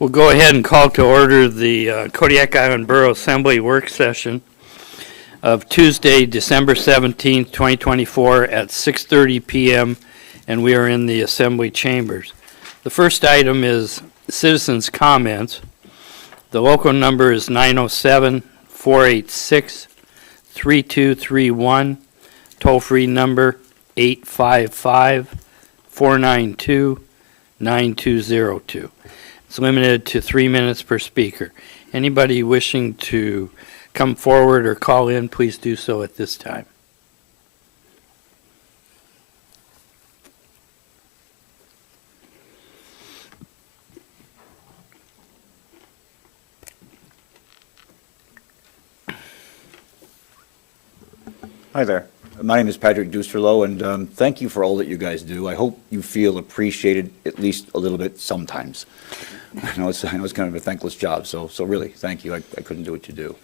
We'll go ahead and call to order the Kodiak Island Borough Assembly work session of Tuesday, December 17th, 2024 at 6:30 p.m. and we are in the Assembly chambers. The first item is citizens' comments. The local number is 907-486-3231. Toll-free number 855-492-9202. It's limited to 3 minutes per speaker. Anybody wishing to come forward or call in, please do so at this time. Hi there. My name is Patrick Dusterlow, and thank you for all that you guys do. I hope you feel appreciated at least a little bit sometimes. I know it's kind of a thankless job, so really, thank you. I couldn't do what you do.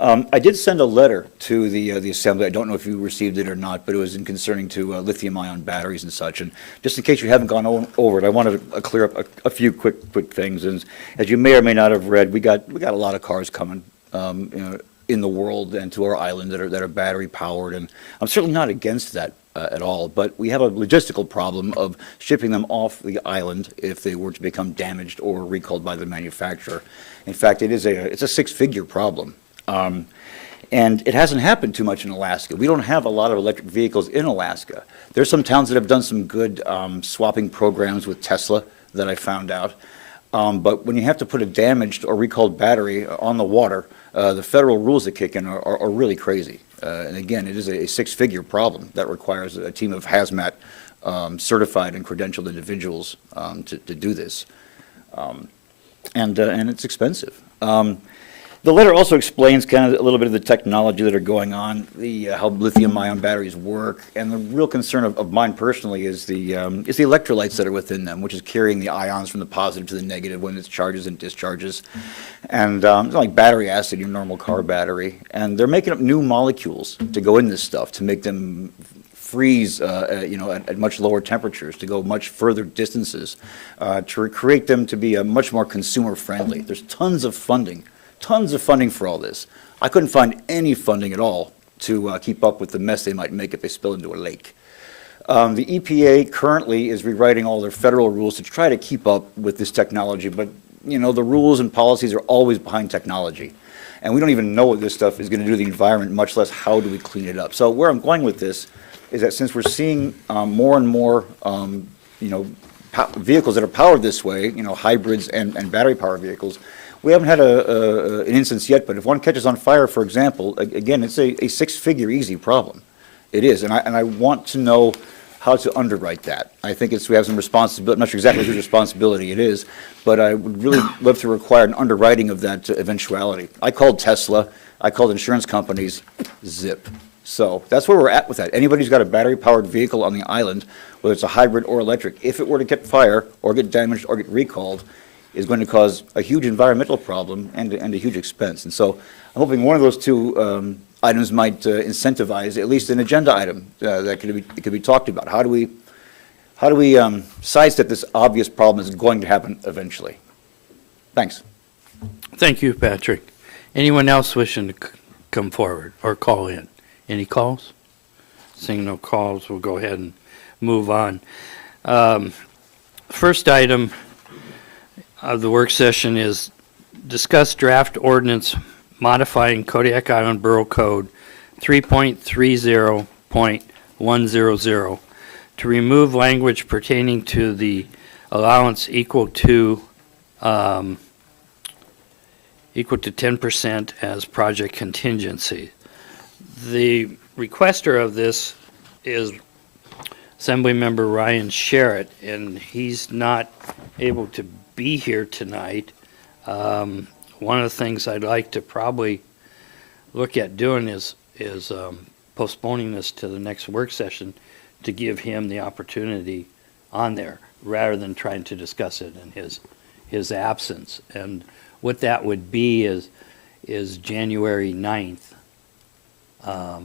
I did send a letter to the Assembly. I don't know if you received it or not, but it was in concerning to lithium-ion batteries and such. And just in case you haven't gone over it, I wanted to clear up a few quick things. And as you may or may not have read, we got a lot of cars coming, in the world and to our island that are battery powered, and I'm certainly not against that at all, but we have a logistical problem of shipping them off the island if they were to become damaged or recalled by the manufacturer. In fact, it's a six-figure problem. And it hasn't happened too much in Alaska. We don't have a lot of electric vehicles in Alaska. There's some towns that have done some good swapping programs with Tesla that I found out. But when you have to put a damaged or recalled battery on the water, the federal rules that kick in are really crazy. And again, it is a six-figure problem that requires a team of hazmat certified and credentialed individuals to do this. And it's expensive. The letter also explains kind of a little bit of the technology that are going on, how lithium-ion batteries work, and the real concern of mine personally is the electrolytes that are within them, which is carrying the ions from the positive to the negative when it's charges and discharges. And it's like battery acid, your normal car battery, and they're making up new molecules to go in this stuff to make them freeze, at much lower temperatures, to go much further distances, to create them to be much more consumer-friendly. There's tons of funding for all this. I couldn't find any funding at all to keep up with the mess they might make if they spill into a lake. The EPA currently is rewriting all their federal rules to try to keep up with this technology, but the rules and policies are always behind technology. And we don't even know what this stuff is going to do to the environment, much less how do we clean it up. So where I'm going with this is that since we're seeing more and more vehicles that are powered this way, hybrids and battery-powered vehicles, we haven't had an instance yet, but if one catches on fire, for example, again, it's a six-figure easy problem. It is, and I want to know how to underwrite that. I think we have some responsibility. I'm not sure exactly whose responsibility it is, but I would really love to require an underwriting of that eventuality. I called Tesla. I called insurance companies. Zip. So that's where we're at with that. Anybody who's got a battery-powered vehicle on the island, whether it's a hybrid or electric, if it were to get fire or get damaged or get recalled, is going to cause a huge environmental problem and a huge expense. And so I'm hoping one of those two items might incentivize at least an agenda item that could be talked about. How do we sidestep this obvious problem that's going to happen eventually? Thanks. Thank you, Patrick. Anyone else wishing to come forward or call in? Any calls? Seeing no calls, we'll go ahead and move on. First item of the work session is discuss draft ordinance modifying Kodiak Island Borough Code 3.30.100 to remove language pertaining to the allowance equal to 10% as project contingency. The requester of this is Assemblymember Ryan Sherritt, and he's not able to be here tonight. One of the things I'd like to probably look at doing is postponing this to the next work session to give him the opportunity on there rather than trying to discuss it in his absence. And what that would be is January 9th.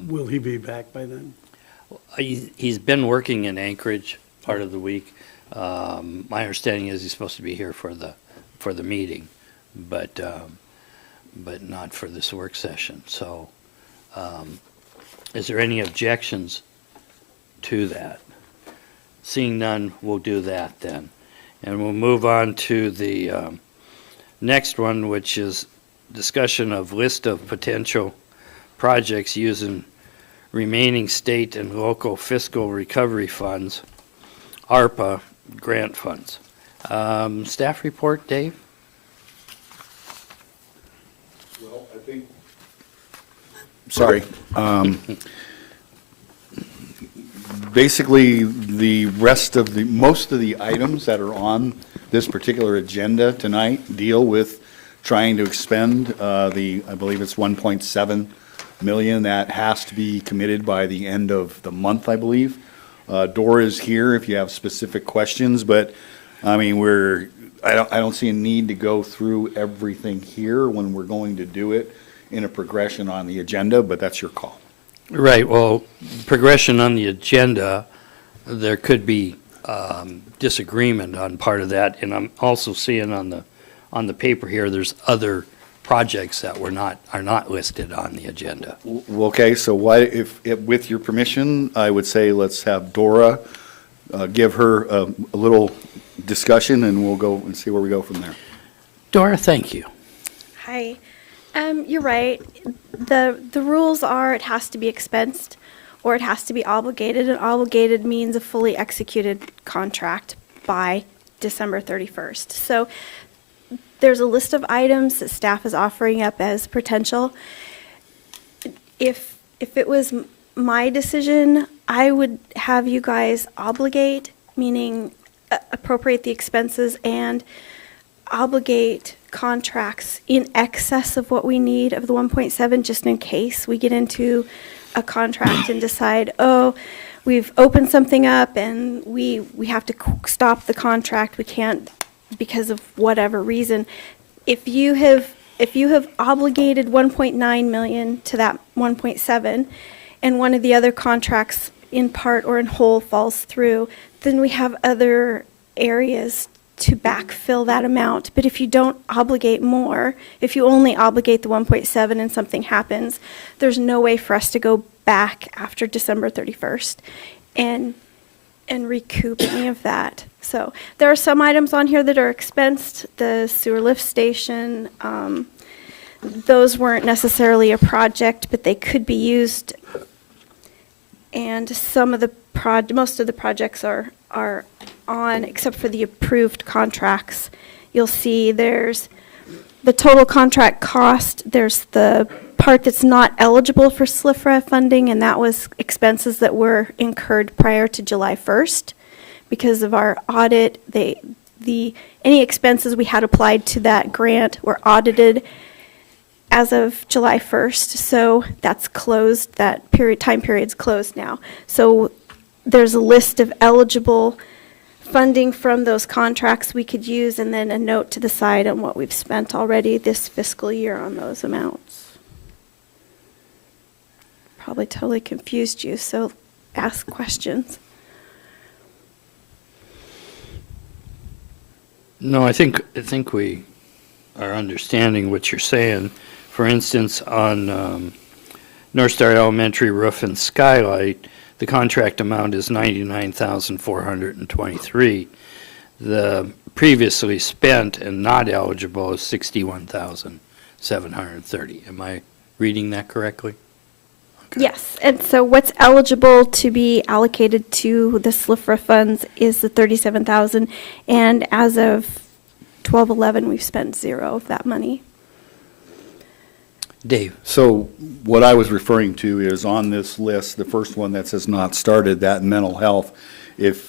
Will he be back by then? He's been working in Anchorage part of the week. My understanding is he's supposed to be here for the for the meeting, but not for this work session. So is there any objections to that? Seeing none, we'll do that then. And we'll move on to the next one, which is discussion of list of potential projects using remaining state and local fiscal recovery funds, ARPA grant funds. Staff report, Dave? Well, I think. Sorry. Basically, most of the items that are on this particular agenda tonight deal with trying to expend I believe it's 1.7 million that has to be committed by the end of the month, I believe. Dora is here if you have specific questions, but I mean, I don't see a need to go through everything here when we're going to do it in a progression on the agenda, but that's your call. Right, well, progression on the agenda, there could be disagreement on part of that, and I'm also seeing on the paper here, there's other projects that are not listed on the agenda. Well, okay, so with your permission, I would say let's have Dora give her a little discussion, and we'll go and see where we go from there. Dora, thank you. Hi. You're right. The rules are it has to be expensed or it has to be obligated, and obligated means a fully executed contract by December 31st. So there's a list of items that staff is offering up as potential. If it was my decision, I would have you guys obligate, meaning appropriate the expenses and obligate contracts in excess of what we need of the 1.7, just in case we get into a contract and decide, oh, we've opened something up and we have to stop the contract. We can't because of whatever reason. If you have obligated 1.9 million to that 1.7, and one of the other contracts in part or in whole falls through, then we have other areas to backfill that amount. But if you don't obligate more, if you only obligate the 1.7 and something happens, there's no way for us to go back after December 31st and recoup any of that. So there are some items on here that are expensed. The sewer lift station, those weren't necessarily a project, but they could be used. And some of the most of the projects are on, except for the approved contracts. You'll see there's the total contract cost. There's the part that's not eligible for SLFRA funding, and that was expenses that were incurred prior to July 1st. Because of our audit, any expenses we had applied to that grant were audited as of July 1st, so that's closed. That time period's closed now. So there's a list of eligible funding from those contracts we could use, and then a note to the side on what we've spent already this fiscal year on those amounts. Probably totally confused you, so ask questions. No, I think we are understanding what you're saying. For instance, on North Star Elementary roof and skylight, the contract amount is $99,423. The previously spent and not eligible is $61,730. Am I reading that correctly? Okay. Yes, and so what's eligible to be allocated to the SLFRA funds is the $37,000, and as of 12/11, we've spent zero of that money. Dave? So what I was referring to is on this list, the first one that says not started, that mental health,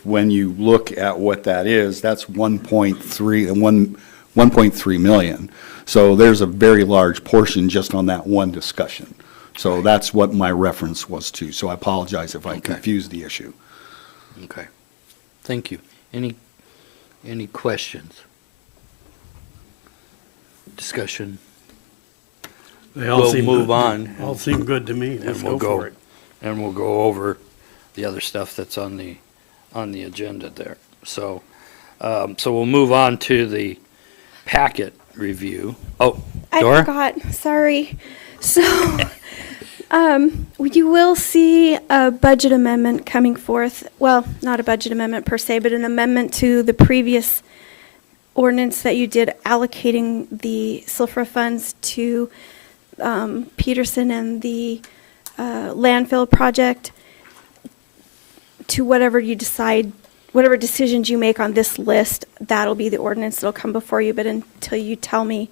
when you look at what that is, that's 1.3 million. So there's a very large portion just on that one discussion. So that's what my reference was to. So I apologize if I confused the issue. Okay. Thank you. Any questions? Discussion? They all We'll seem move good. on. All seem good to me. And Let's we'll go for it. And we'll go over the other stuff that's on the agenda there. So we'll move on to the packet review. Oh, I Dora? forgot, sorry. So, you will see a budget amendment coming forth. Well, not a budget amendment per se, but an amendment to the previous ordinance that you did allocating the SILFRA funds to Peterson and the landfill project, to whatever you decide, whatever decisions you make on this list, that'll be the ordinance that'll come before you. But until you tell me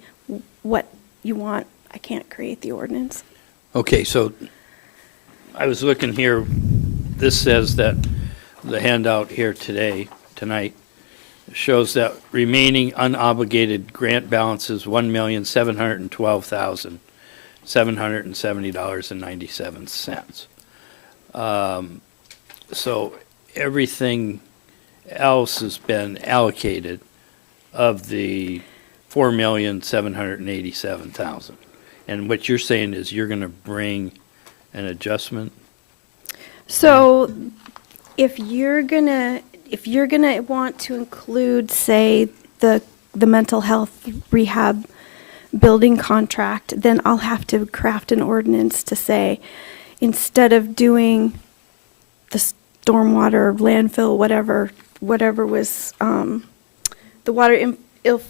what you want, I can't create the ordinance. Okay, so I was looking here, this says that the handout here tonight, shows that remaining unobligated grant balance is $1,712,770.97. So everything else has been allocated of the $4,787,000. And what you're saying is you're going to bring an adjustment? So if you're gonna want to include, say, the mental health rehab building contract, then I'll have to craft an ordinance to say, instead of doing the stormwater landfill, whatever was the water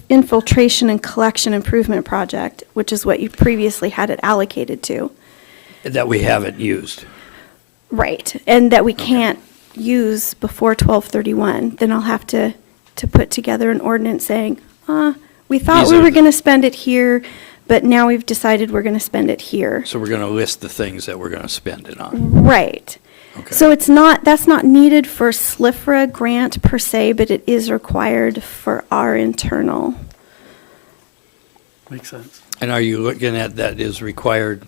infiltration and collection improvement project, which is what you previously had it allocated to. That we haven't used. Right, and that we can't use before 12/31, then I'll have to put together an ordinance saying, we thought These we are were the- going to spend it here, but now we've decided we're going to spend it here. So we're going to list the things that we're going to spend it on. Right. Okay. So that's not needed for SLFRA grant per se, but it is required for our internal. Makes sense. And are you looking at that is required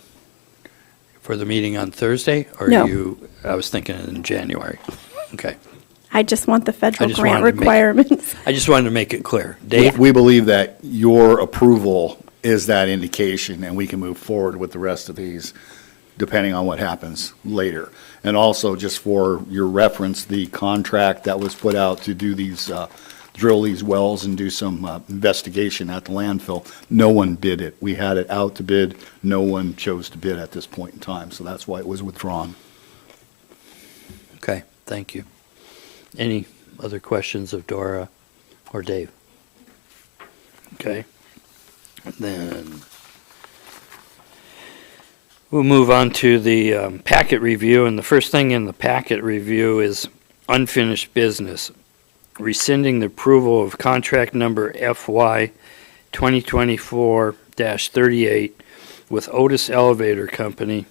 for the meeting on Thursday? Or No. I was thinking in January. Okay. I just want the federal just grant wanted to make- requirements. I just wanted to make it clear. Dave? We believe that your approval is that indication, and we can move forward with the rest of these, depending on what happens later. And also, just for your reference, the contract that was put out to do these, drill these wells and do some investigation at the landfill, no one bid it. We had it out to bid. No one chose to bid at this point in time, so that's why it was withdrawn. Okay, thank you. Any other questions of Dora or Dave? Okay. Then we'll move on to the packet review, and the first thing in the packet review is unfinished business. Rescinding the approval of contract number FY 2024-38 with Otis Elevator Company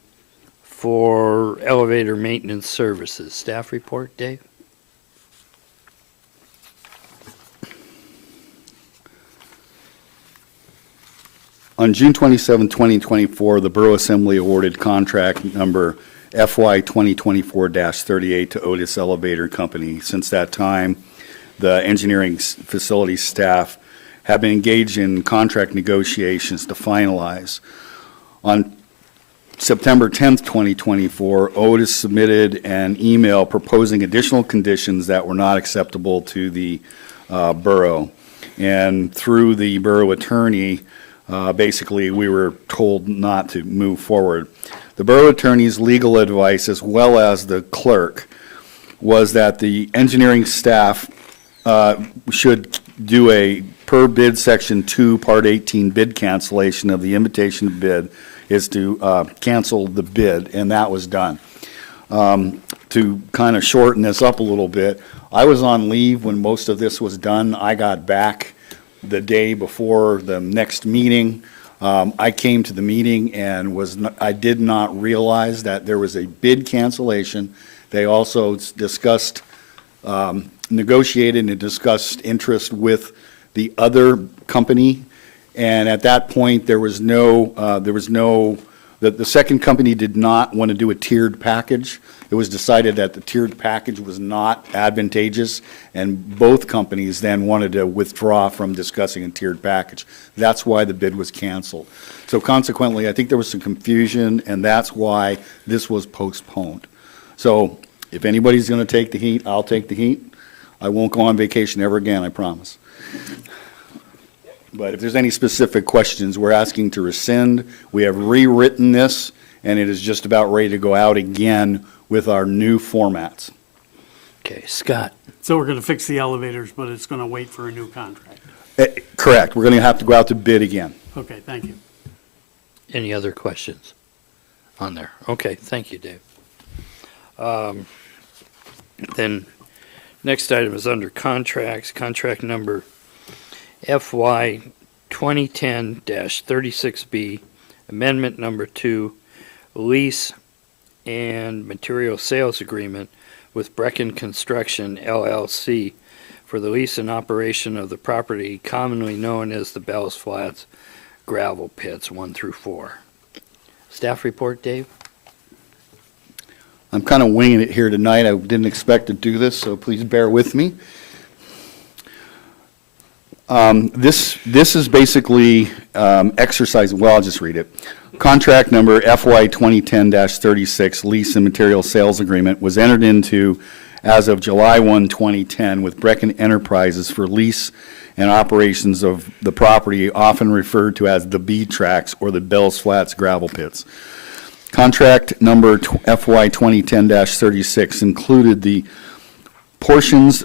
for elevator maintenance services. Staff report, Dave? On June 27, 2024, the Borough Assembly awarded contract number FY 2024-38 to Otis Elevator Company. Since that time, the engineering facility staff have been engaged in contract negotiations to finalize. On September 10th, 2024, Otis submitted an email proposing additional conditions that were not acceptable to the borough. And through the borough attorney, basically, we were told not to move forward. The borough attorney's legal advice, as well as the clerk, was that the engineering staff should do a per bid section 2, part 18 bid cancellation of the invitation to bid, is to cancel the bid, and that was done. To kind of shorten this up a little bit, I was on leave when most of this was done. I got back the day before the next meeting. I came to the meeting and I did not realize that there was a bid cancellation. They also discussed, negotiated and discussed interest with the other company. And at that point, the second company did not want to do a tiered package. It was decided that the tiered package was not advantageous, and both companies then wanted to withdraw from discussing a tiered package. That's why the bid was canceled. So consequently, I think there was some confusion, and that's why this was postponed. So if anybody's going to take the heat, I'll take the heat. I won't go on vacation ever again, I promise. But if there's any specific questions, we're asking to rescind. We have rewritten this, and it is just about ready to go out again with our new formats. Okay, Scott? So we're going to fix the elevators, but it's going to wait for a new contract. Correct. We're going to have to go out to bid again. Okay, thank you. Any other questions on there? Okay, thank you, Dave. Then, next item is under contracts, contract number FY 2010-36B, amendment number 2, lease and material sales agreement with Brecken Construction LLC for the lease and operation of the property commonly known as the Bells Flats gravel pits 1 through 4. Staff report, Dave? I'm kind of winging it here tonight. I didn't expect to do this, so please bear with me. This is basically exercise, well, I'll just read it. Contract number FY 2010-36 lease and material sales agreement was entered into as of July 1, 2010 with Brecken Enterprises for lease and operations of the property often referred to as the B tracks or the Bells Flats gravel pits. Contract number FY 2010-36 included the provisions,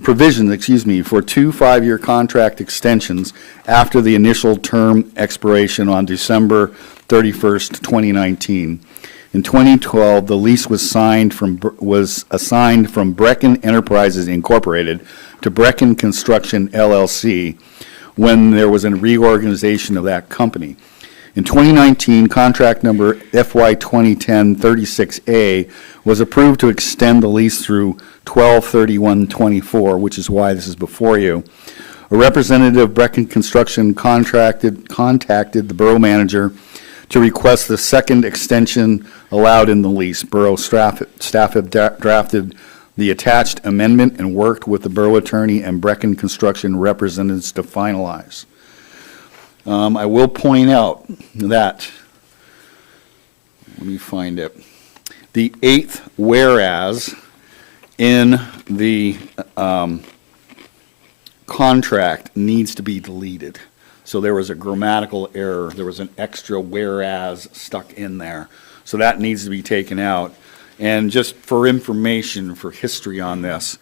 for 2 5-year contract extensions after the initial term expiration on December 31st, 2019. In 2012, the lease was assigned from Brecken Enterprises Incorporated to Brecken Construction LLC when there was a reorganization of that company. In 2019, contract number FY 2010-36A was approved to extend the lease through 12/31/24, which is why this is before you. A representative of Brecken Construction contacted the borough manager to request the second extension allowed in the lease. Borough staff have drafted the attached amendment and worked with the borough attorney and Brecken Construction representatives to finalize. I will point out that, let me find it, the 8th whereas in the contract needs to be deleted. So there was a grammatical error. There was an extra whereas stuck in there. So that needs to be taken out. And just for information, for history on this,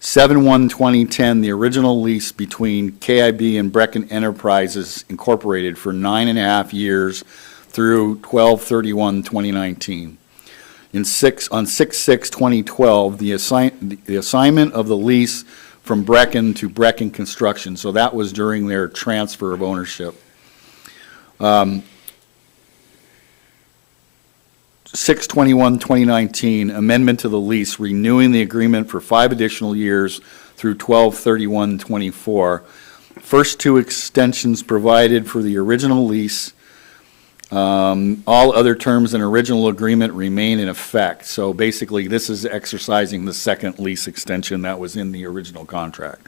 7/1/2010, the original lease between KIB and Brecken Enterprises Incorporated for 9.5 years through 12/31/2019. On 6/6/2012, the assignment of the lease from Brecken to Brecken Construction, so that was during their transfer of ownership. 6/21/2019, amendment to the lease, renewing the agreement for 5 additional years through 12/31/24. First 2 extensions provided for the original lease. All other terms in original agreement remain in effect. So basically, this is exercising the second lease extension that was in the original contract.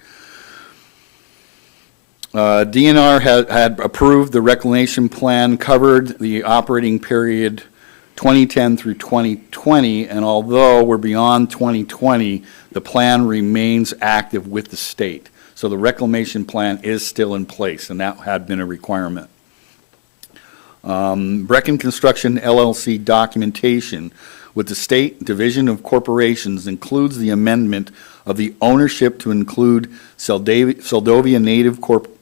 DNR had approved the reclamation plan, covered the operating period 2010 through 2020, and although we're beyond 2020, the plan remains active with the state. So the reclamation plan is still in place, and that had been a requirement. Brecken Construction LLC documentation with the State Division of Corporations includes the amendment of the ownership to include Seldovia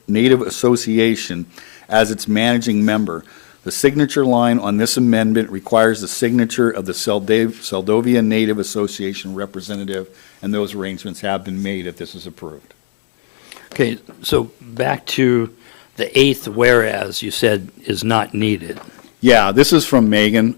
Native Association as its managing member. The signature line on this amendment requires the signature of the Seldovia Native Association representative, and those arrangements have been made if this is approved. Okay, so back to the 8th whereas you said is not needed. Yeah, this is from Megan.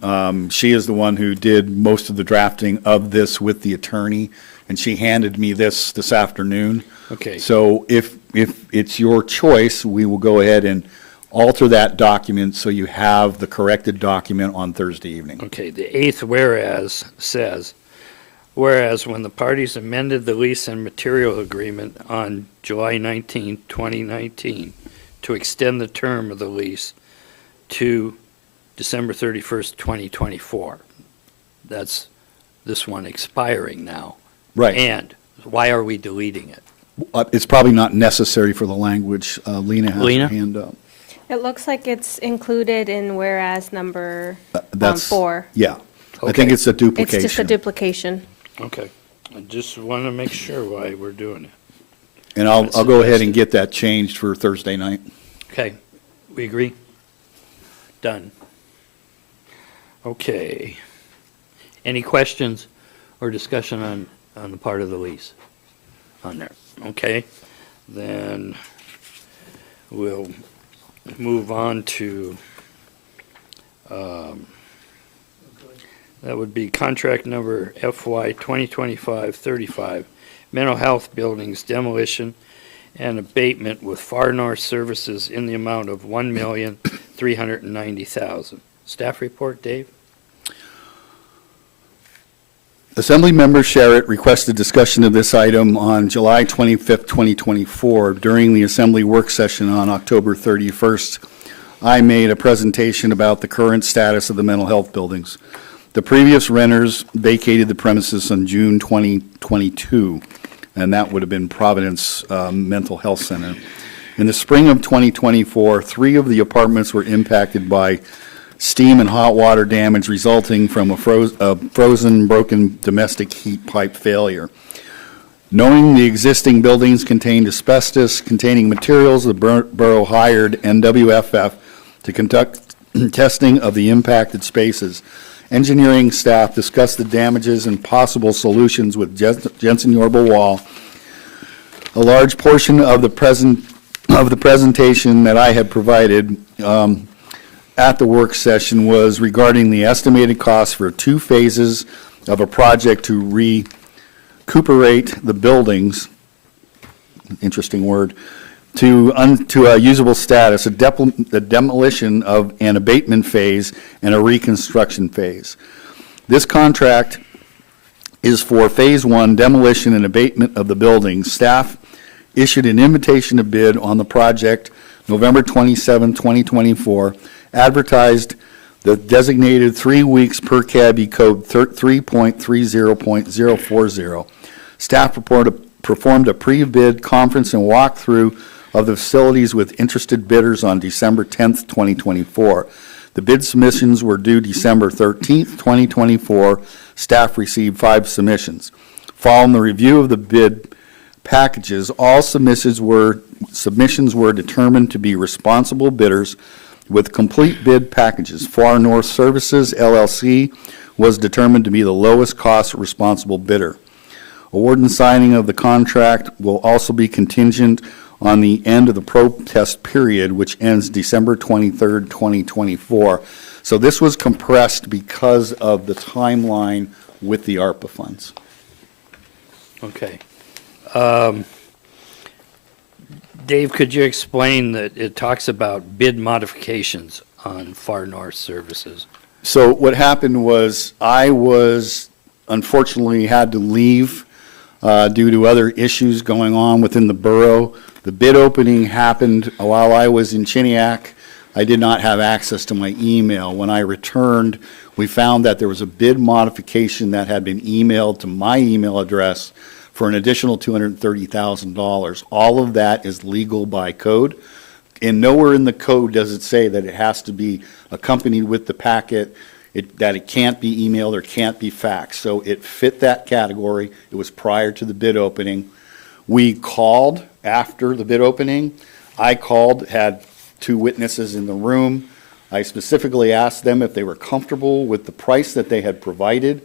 She is the one who did most of the drafting of this with the attorney, and she handed me this afternoon. Okay. So if it's your choice, we will go ahead and alter that document so you have the corrected document on Thursday evening. Okay, the 8th whereas says, whereas when the parties amended the lease and material agreement on July 19, 2019, to extend the term of the lease to December 31st, 2024. That's this one expiring now. Right. And why are we deleting it? It's probably not necessary for the language. Lena has Lena? her hand up. It looks like it's included in whereas number That's 4. Yeah. I Okay. think it's a It's duplication. just a duplication. Okay. I just want to make sure why we're doing it. And I'll That's go ahead and suggested. get that changed for Thursday night. Okay, we agree? Done. Okay. Any questions or discussion on the part of the lease on there? Okay, then we'll move on to, that would be contract number FY 2025-35, mental health buildings demolition and abatement with Far North Services in the amount of $1,390,000. Staff report, Dave? Assemblymember Sherritt requested discussion of this item on July 25th, 2024. During the Assembly work session on October 31st, I made a presentation about the current status of the mental health buildings. The previous renters vacated the premises on June 2022, and that would have been Providence Mental Health Center. In the spring of 2024, 3 of the apartments were impacted by steam and hot water damage resulting from a frozen, broken domestic heat pipe failure. Knowing the existing buildings contained asbestos containing materials, the borough hired NWFF to conduct testing of the impacted spaces. Engineering staff discussed the damages and possible solutions with Jensen Yorba Wall. A large portion of the presentation that I had provided at the work session was regarding the estimated cost for 2 phases of a project to recuperate the buildings, interesting word, to a usable status, a demolition of an abatement phase and a reconstruction phase. This contract is for Phase 1 demolition and abatement of the buildings. Staff issued an invitation to bid on the project November 27, 2024, advertised the designated 3 weeks per CABE code 3.30.040. Staff performed a pre-bid conference and walkthrough of the facilities with interested bidders on December 10th, 2024. The bid submissions were due December 13th, 2024. Staff received 5 submissions. Following the review of the bid packages, all submissions were determined to be responsible bidders with complete bid packages. Far North Services, LLC, was determined to be the lowest cost responsible bidder. Award and signing of the contract will also be contingent on the end of the protest period, which ends December 23rd, 2024. So this was compressed because of the timeline with the ARPA funds. Okay. Dave, could you explain that it talks about bid modifications on Far North Services? So what happened was I unfortunately had to leave due to other issues going on within the borough. The bid opening happened while I was in Kodiak. I did not have access to my email. When I returned, we found that there was a bid modification that had been emailed to my email address for an additional $230,000. All of that is legal by code. And nowhere in the code does it say that it has to be accompanied with the packet, that it can't be emailed or can't be faxed. So it fit that category. It was prior to the bid opening. We called after the bid opening. I called, had 2 witnesses in the room. I specifically asked them if they were comfortable with the price that they had provided.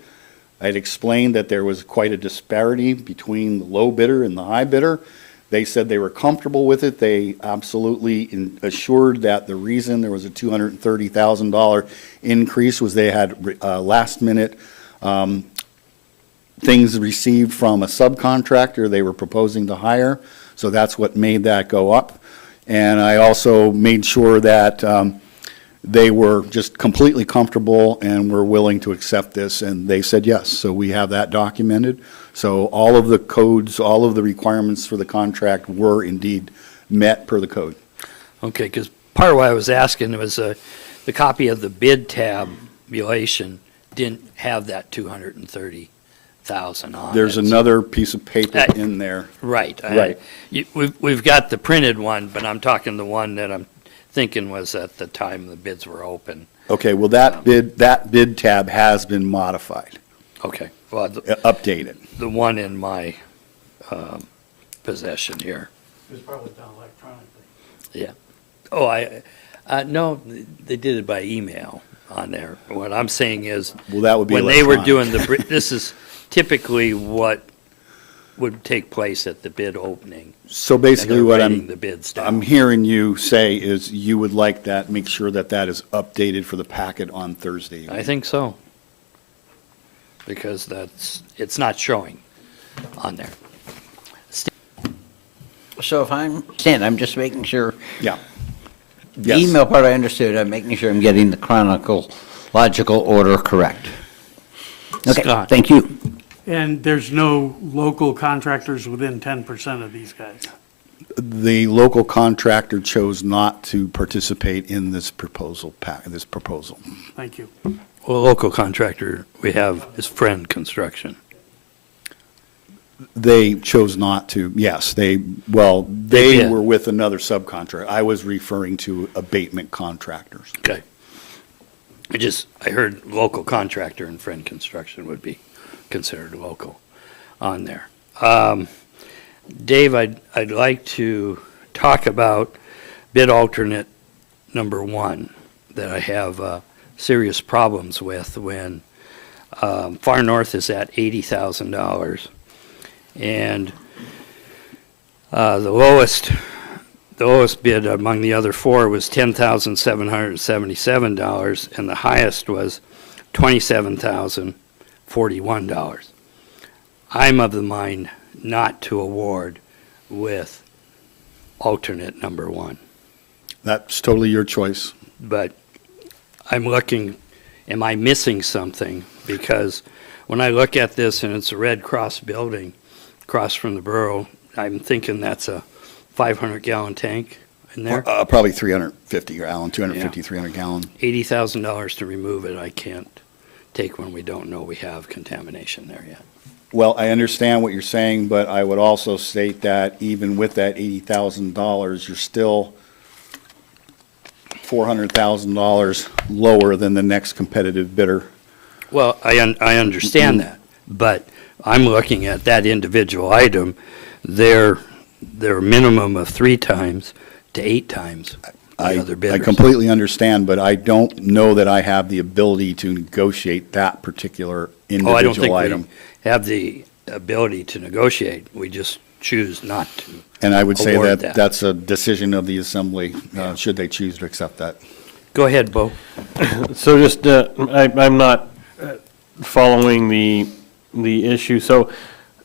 I had explained that there was quite a disparity between the low bidder and the high bidder. They said they were comfortable with it. They absolutely assured that the reason there was a $230,000 increase was they had last-minute things received from a subcontractor they were proposing to hire, so that's what made that go up. And I also made sure that they were just completely comfortable and were willing to accept this, and they said yes. So we have that documented. So all of the codes, all of the requirements for the contract were indeed met per the code. Okay, because part of why I was asking was the copy of the bid tabulation didn't have that $230,000 thousand on it. There's another piece of paper Uh, in there. Right. Right. We've got the printed one, but I'm talking the one that I'm thinking was at the time the bids were open. Okay, well, that bid tab has been modified, Okay. Well, updated. the one in my possession here. It's probably done electronically. Yeah. Oh, no, they did it by email on there. What I'm saying is, Well, that would be when they were electronic. doing this is typically what would take place at the bid opening. So And basically they're what writing the bids down. I'm hearing you say is you would like that, make sure that that is updated for the packet on Thursday. I think so. Because it's not showing on there. So if I'm I'm just making sure, Yeah. the Yes. email part I understood, I'm making sure I'm getting the chronological order correct. Okay, Scott. thank you. And there's no local contractors within 10% of these guys. The local contractor chose not to participate in this proposal, this proposal. Thank you. Well, local contractor we have is Friend Construction. They chose not to, yes, they did. were with another subcontractor. I was referring to abatement contractors. Okay. I heard local contractor and Friend Construction would be considered local on there. Dave, I'd like to talk about bid alternate number one that I have serious problems with when Far North is at $80,000. And the lowest bid among the other four was $10,777, and the highest was $27,041. I'm of the mind not to award with alternate number one. That's totally your choice. But I'm looking, am I missing something? Because when I look at this and it's a Red Cross building across from the Borough, I'm thinking that's a 500-gallon tank in there. Probably 350 gallon, 250, Yeah. 300 gallon. $80,000 to remove it, I can't take when we don't know we have contamination there yet. Well, I understand what you're saying, but I would also state that even with that $80,000, you're still $400,000 lower than the next competitive bidder. Well, I understand that, but I'm looking at that individual item, their minimum of 3 times to 8 times the other I bidders. completely understand, but I don't know that I have the ability to negotiate that particular Oh, I don't individual think item. we have the ability to negotiate. We just choose not to. And I would say award that that's a decision of the assembly, should they choose to accept that. Go ahead, Bo. So just, I'm not following the issue. So,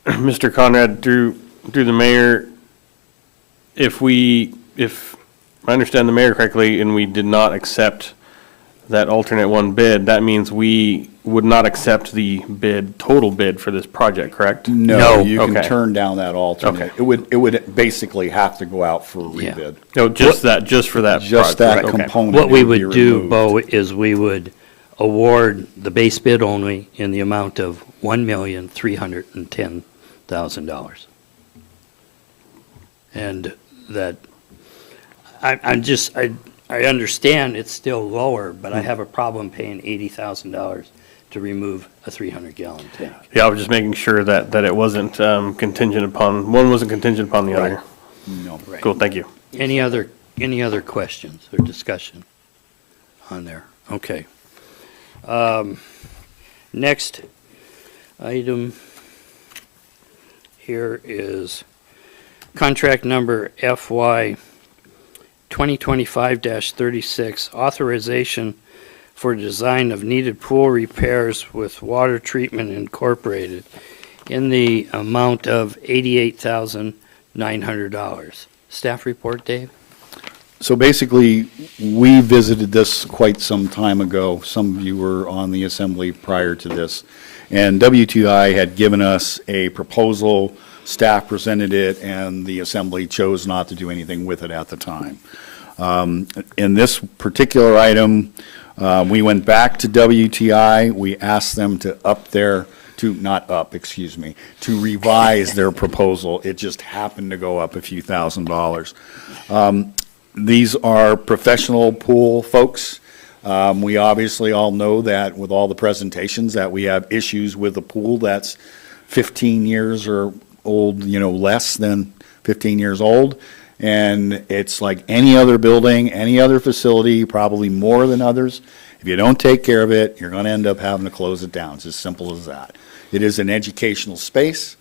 Mr. Conrad, through the mayor, if I understand the mayor correctly, and we did not accept that alternate one bid, that means we would not accept the total bid for this project, correct? No. You can Okay. turn down that alternate. Okay. It would basically have to go out for a Yeah. rebid. No, just for that Just project. that Okay. component. What we would be would do, removed. Bo, is we would award the base bid only in the amount of $1,310,000. And that, I understand it's still lower, but I have a problem paying $80,000 to remove a 300-gallon tank. Yeah, I was just making sure that it wasn't contingent upon, one wasn't contingent upon the other. No. Right. Cool, thank you. Any other questions or discussion on there? Okay. Next item here is contract number FY 2025-36, authorization for design of needed pool repairs with Water Treatment Incorporated in the amount of $88,900. Staff report, Dave? So basically, we visited this quite some time ago. Some of you were on the assembly prior to this. And WTI had given us a proposal, staff presented it, and the assembly chose not to do anything with it at the time. In this particular item, we went back to WTI. We asked them to to revise their proposal. It just happened to go up a few $1,000s. These are professional pool folks. We obviously all know that with all the presentations that we have issues with a pool that's 15 years or old, less than 15 years old. And it's like any other building, any other facility, probably more than others. If you don't take care of it, you're going to end up having to close it down. It's as simple as that. It is an educational space.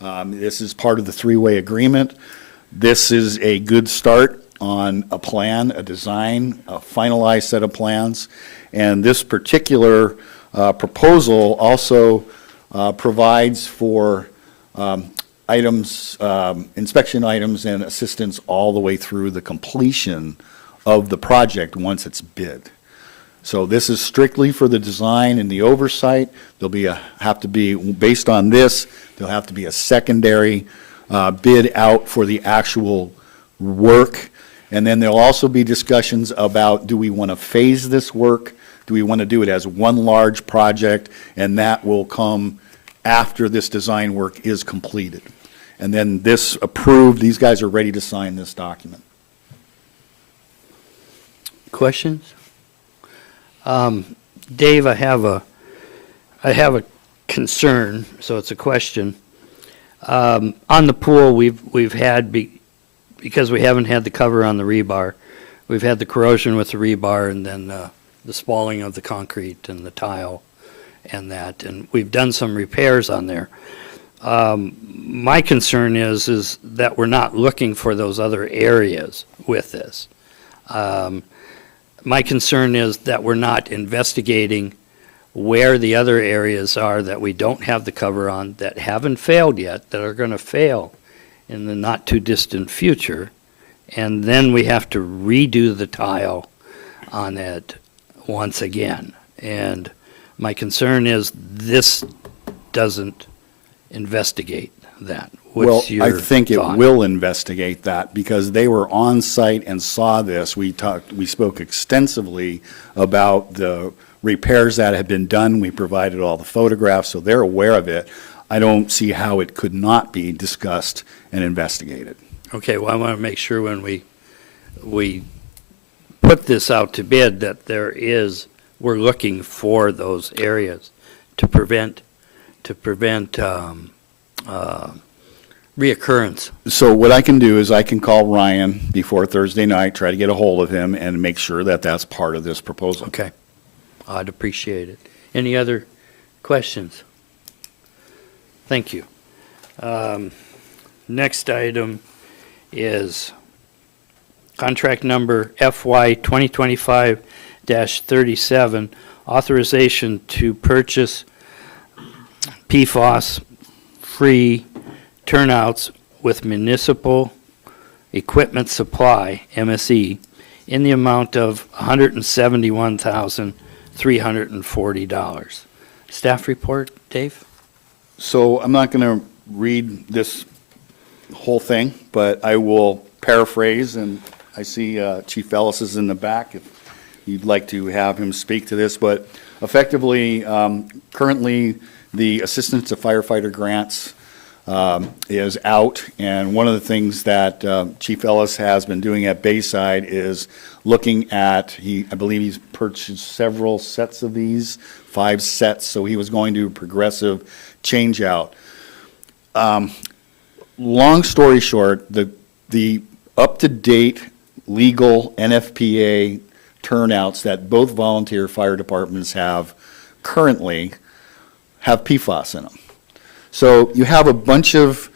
This is part of the three-way agreement. This is a good start on a plan, a design, a finalized set of plans. And this particular proposal also provides for items, inspection items and assistance all the way through the completion of the project once it's bid. So this is strictly for the design and the oversight. Based on this, there'll have to be a secondary bid out for the actual work. And then there'll also be discussions about, do we want to phase this work? Do we want to do it as one large project? And that will come after this design work is completed. And then this approved, these guys are ready to sign this document. Questions? Dave, I have a concern, so it's a question. On the pool, we've had, because we haven't had the cover on the rebar, we've had the corrosion with the rebar and then the spalling of the concrete and the tile and that, and we've done some repairs on there. My concern is that we're not looking for those other areas with this. My concern is that we're not investigating where the other areas are that we don't have the cover on, that haven't failed yet, that are going to fail in the not too distant future. And then we have to redo the tile on it once again. And my concern is this doesn't investigate that. What's your Well, I think it thought? will investigate that because they were on site and saw this. We spoke extensively about the repairs that had been done. We provided all the photographs, so they're aware of it. I don't see how it could not be discussed and investigated. Okay, well, I want to make sure when we put this out to bid that we're looking for those areas to prevent reoccurrence. So what I can do is I can call Ryan before Thursday night, try to get a hold of him and make sure that that's part of this proposal. Okay, I'd appreciate it. Any other questions? Thank you. Next item is contract number FY 2025-37, authorization to purchase PFAS-free turnouts with municipal equipment supply, MSE, in the amount of $171,340. Staff report, Dave? So I'm not going to read this whole thing, but I will paraphrase, and I see Chief Ellis is in the back if you'd like to have him speak to this. But effectively, currently, the Assistance to Firefighter Grants is out, and one of the things that Chief Ellis has been doing at Bayside is looking at, I believe he's purchased several sets of these, 5 sets, so he was going to do a progressive change out. Long story short, the up-to-date legal NFPA turnouts that both volunteer fire departments have currently have PFAS in them. So you have a bunch of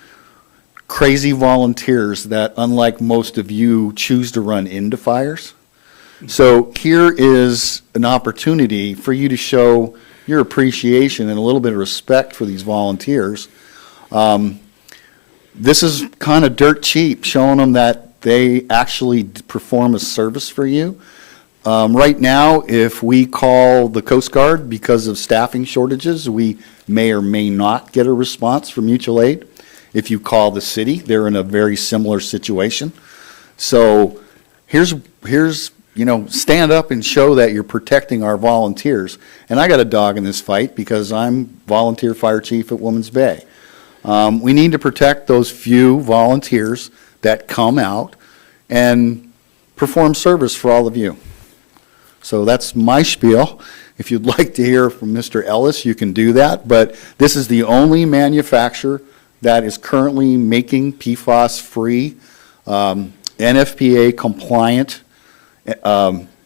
crazy volunteers that, unlike most of you, choose to run into fires. So here is an opportunity for you to show your appreciation and a little bit of respect for these volunteers. This is kind of dirt cheap, showing them that they actually perform a service for you. Right now, if we call the Coast Guard because of staffing shortages, we may or may not get a response from mutual aid. If you call the city, they're in a very similar situation. So here's stand up and show that you're protecting our volunteers. And I got a dog in this fight because I'm volunteer fire chief at Woman's Bay. We need to protect those few volunteers that come out and perform service for all of you. So that's my spiel. If you'd like to hear from Mr. Ellis, you can do that, but this is the only manufacturer that is currently making PFAS-free, NFPA-compliant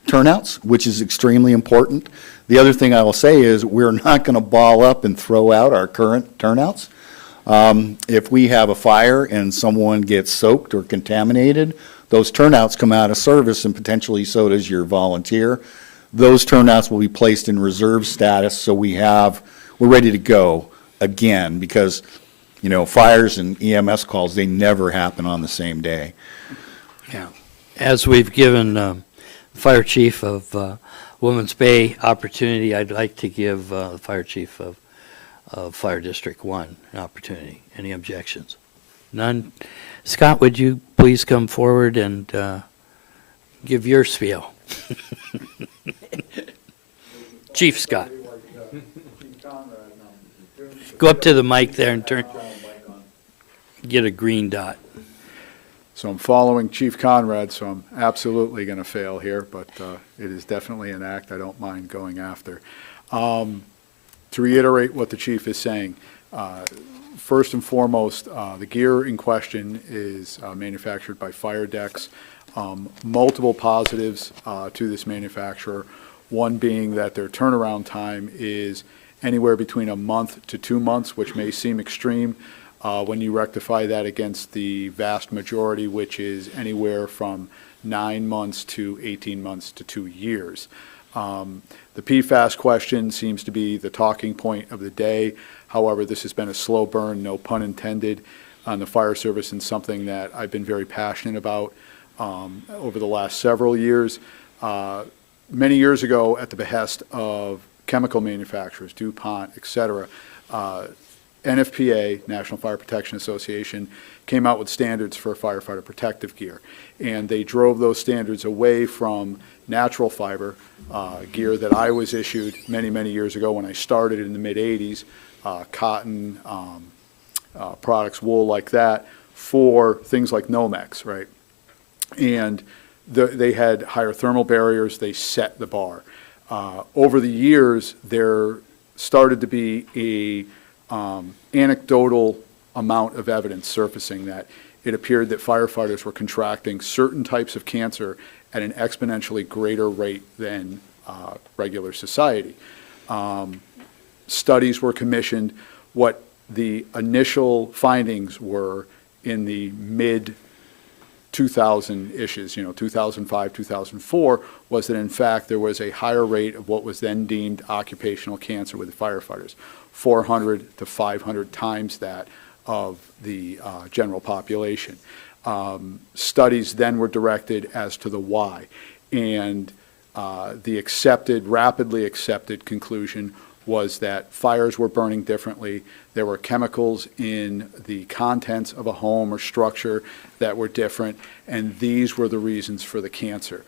turnouts, which is extremely important. The other thing I will say is we're not going to ball up and throw out our current turnouts. If we have a fire and someone gets soaked or contaminated, those turnouts come out of service, and potentially so does your volunteer. Those turnouts will be placed in reserve status, so we're ready to go again, because, fires and EMS calls, they never happen on the same day. Yeah. As we've given Fire Chief of Woman's Bay opportunity, I'd like to give the Fire Chief of Fire District 1 an opportunity. Any objections? None? Scott, would you please come forward and give your spiel? Chief Scott. Go up to the mic there and get a green dot. So I'm following Chief Conrad, so I'm absolutely going to fail here, but it is definitely an act I don't mind going after. To reiterate what the chief is saying, first and foremost, the gear in question is manufactured by Fire Decks. Multiple positives to this manufacturer, one being that their turnaround time is anywhere between a month to 2 months, which may seem extreme when you rectify that against the vast majority, which is anywhere from 9 months to 18 months to 2 years. The PFAS question seems to be the talking point of the day. However, this has been a slow burn, no pun intended, on the fire service, and something that I've been very passionate about over the last several years. Many years ago, at the behest of chemical manufacturers, DuPont, et cetera, NFPA, National Fire Protection Association, came out with standards for firefighter protective gear. And they drove those standards away from natural fiber gear that I was issued many, many years ago when I started in the mid-'80s, cotton products, wool like that, for things like Nomex, right? And they had higher thermal barriers. They set the bar. Over the years, there started to be a anecdotal amount of evidence surfacing that it appeared that firefighters were contracting certain types of cancer at an exponentially greater rate than regular society. Studies were commissioned. What the initial findings were in the mid-2000-ishes, 2005, 2004, was that in fact there was a higher rate of what was then deemed occupational cancer with the firefighters, 400 to 500 times that of the general population. Studies then were directed as to the why, and the rapidly accepted conclusion was that fires were burning differently. There were chemicals in the contents of a home or structure that were different, and these were the reasons for the cancer.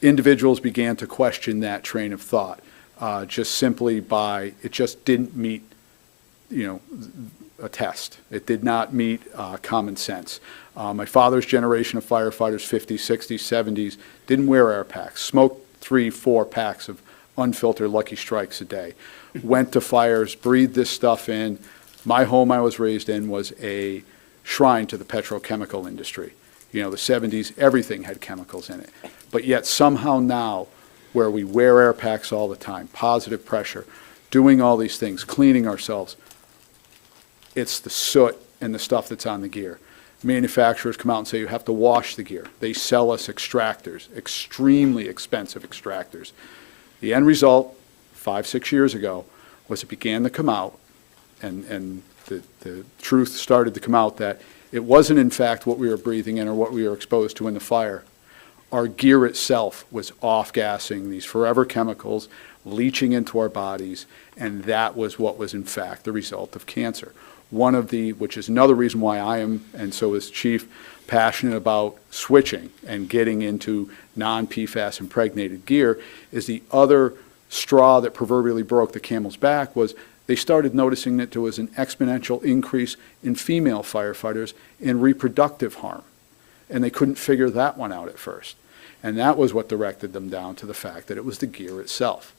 Individuals began to question that train of thought, just simply by, it just didn't meet, a test. It did not meet common sense. My father's generation of firefighters, 50s, 60s, 70s, didn't wear air packs, smoked 3-4 packs of unfiltered Lucky Strikes a day, went to fires, breathed this stuff in. My home I was raised in was a shrine to the petrochemical industry. The 70s, everything had chemicals in it. But yet somehow now, where we wear air packs all the time, positive pressure, doing all these things, cleaning ourselves, it's the soot and the stuff that's on the gear. Manufacturers come out and say you have to wash the gear. They sell us extractors, extremely expensive extractors. The end result, 5-6 years ago, was it began to come out, and the truth started to come out that it wasn't in fact what we were breathing in or what we were exposed to in the fire. Our gear itself was off-gassing these forever chemicals, leaching into our bodies, and that was what was in fact the result of cancer. Which is another reason why I am, and so is Chief, passionate about switching and getting into non-PFAS impregnated gear is the other straw that proverbially broke the camel's back was they started noticing that there was an exponential increase in female firefighters in reproductive harm. And they couldn't figure that one out at first. And that was what directed them down to the fact that it was the gear itself.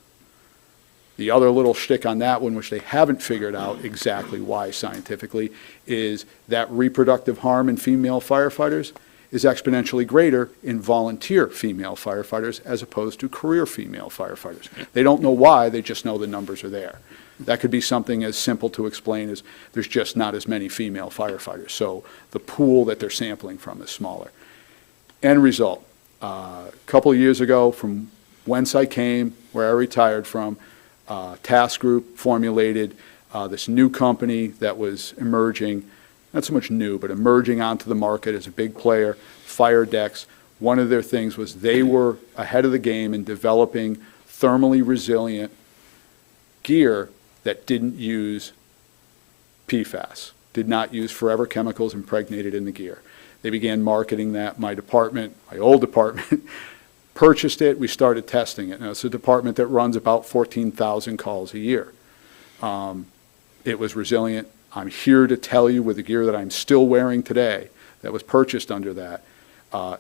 The other little shtick on that one, which they haven't figured out exactly why scientifically, is that reproductive harm in female firefighters is exponentially greater in volunteer female firefighters as opposed to career female firefighters. They don't know why, they just know the numbers are there. That could be something as simple to explain as there's just not as many female firefighters, so the pool that they're sampling from is smaller. End result, a couple of years ago, from whence I came, where I retired from, task group formulated this new company that was emerging, not so much new, but emerging onto the market as a big player, Fire Decks. One of their things was they were ahead of the game in developing thermally resilient gear that didn't use PFAS, did not use forever chemicals impregnated in the gear. They began marketing that. My department, my old department, purchased it. We started testing it. Now, it's a department that runs about 14,000 calls a year. It was resilient. I'm here to tell you with the gear that I'm still wearing today that was purchased under that,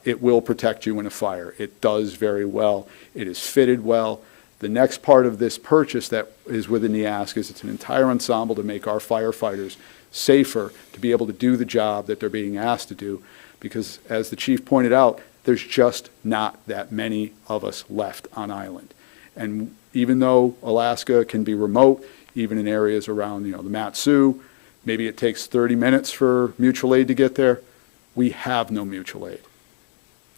it will protect you in a fire. It does very well. It is fitted well. The next part of this purchase that is within the ask is it's an entire ensemble to make our firefighters safer to be able to do the job that they're being asked to do, because as the chief pointed out, there's just not that many of us left on island. And even though Alaska can be remote, even in areas around, the Mat-Su, maybe it takes 30 minutes for mutual aid to get there, we have no mutual aid.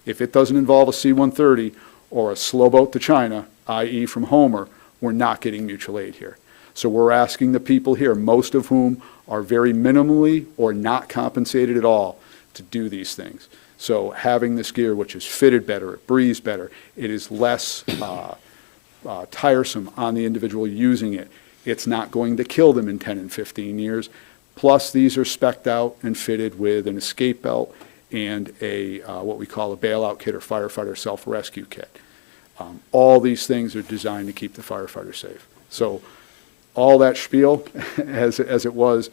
If it doesn't involve a C-130 or a slow boat to China, i.e. from Homer, we're not getting mutual aid here. So we're asking the people here, most of whom are very minimally or not compensated at all, to do these things. So having this gear, which is fitted better, it breathes better, it is less tiresome on the individual using it. It's not going to kill them in 10 and 15 years. Plus, these are spec'd out and fitted with an escape belt and a what we call a bailout kit or firefighter self-rescue kit. All these things are designed to keep the firefighter safe. So all that spiel, as it was,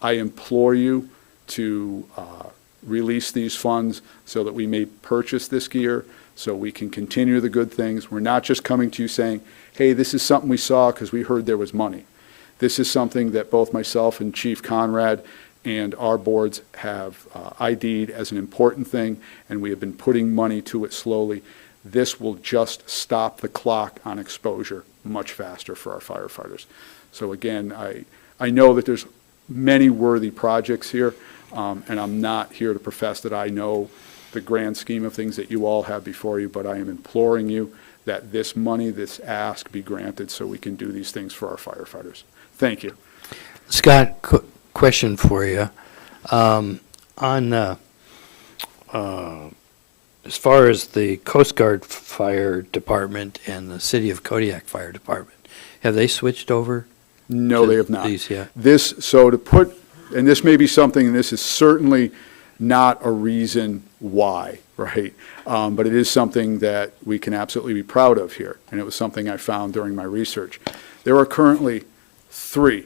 I implore you to release these funds so that we may purchase this gear, so we can continue the good things. We're not just coming to you saying, hey, this is something we saw because we heard there was money. This is something that both myself and Chief Conrad and our boards have ID'd as an important thing, and we have been putting money to it slowly. This will just stop the clock on exposure much faster for our firefighters. So again, I know that there's many worthy projects here, and I'm not here to profess that I know the grand scheme of things that you all have before you, but I am imploring you that this money, this ask, be granted so we can do these things for our firefighters. Thank you. Scott, question for you. As far as the Coast Guard Fire Department and the City of Kodiak Fire Department, have they switched over? No, they have not. These yet? So to put, and this may be something, and this is certainly not a reason why, right? But it is something that we can absolutely be proud of here, and it was something I found during my research. There are currently 3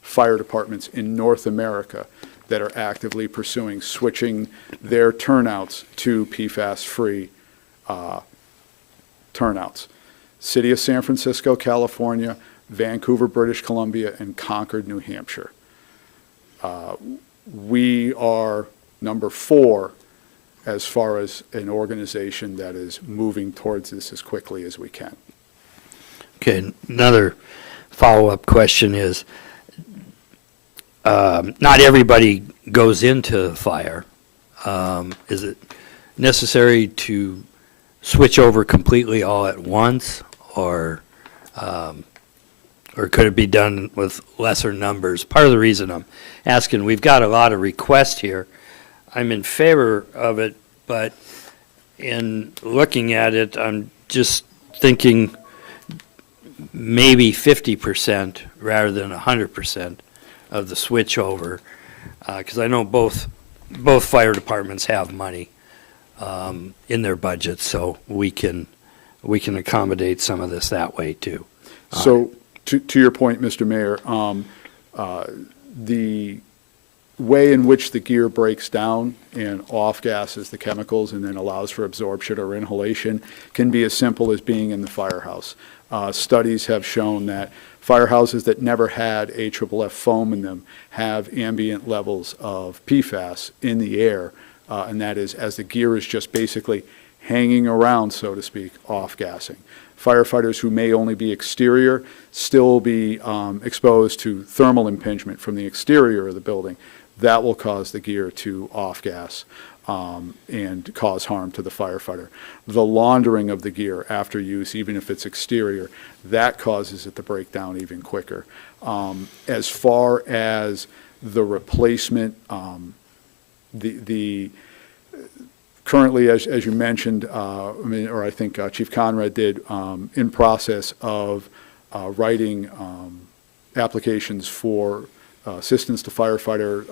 fire departments in North America that are actively pursuing switching their turnouts to PFAS-free turnouts. City of San Francisco, California, Vancouver, British Columbia, and Concord, New Hampshire. We are number 4 as far as an organization that is moving towards this as quickly as we can. Okay, another follow-up question is, not everybody goes into fire. Is it necessary to switch over completely all at once, or could it be done with lesser numbers? Part of the reason I'm asking, we've got a lot of requests here. I'm in favor of it, but in looking at it, I'm just thinking maybe 50% rather than 100% of the switch over, because I know both both fire departments have money in their budgets, so we can accommodate some of this that way too. So, to your point, Mr. Mayor, the way in which the gear breaks down and off-gases the chemicals and then allows for absorption or inhalation can be as simple as being in the firehouse. Studies have shown that firehouses that never had AFFF foam in them have ambient levels of PFAS in the air, and that is as the gear is just basically hanging around, so to speak, off-gassing. Firefighters who may only be exterior still be exposed to thermal impingement from the exterior of the building. That will cause the gear to off-gas and cause harm to the firefighter. The laundering of the gear after use, even if it's exterior, that causes it to break down even quicker. As far as the replacement, currently, as you mentioned, I think Chief Conrad did, in process of writing applications for assistance to firefighter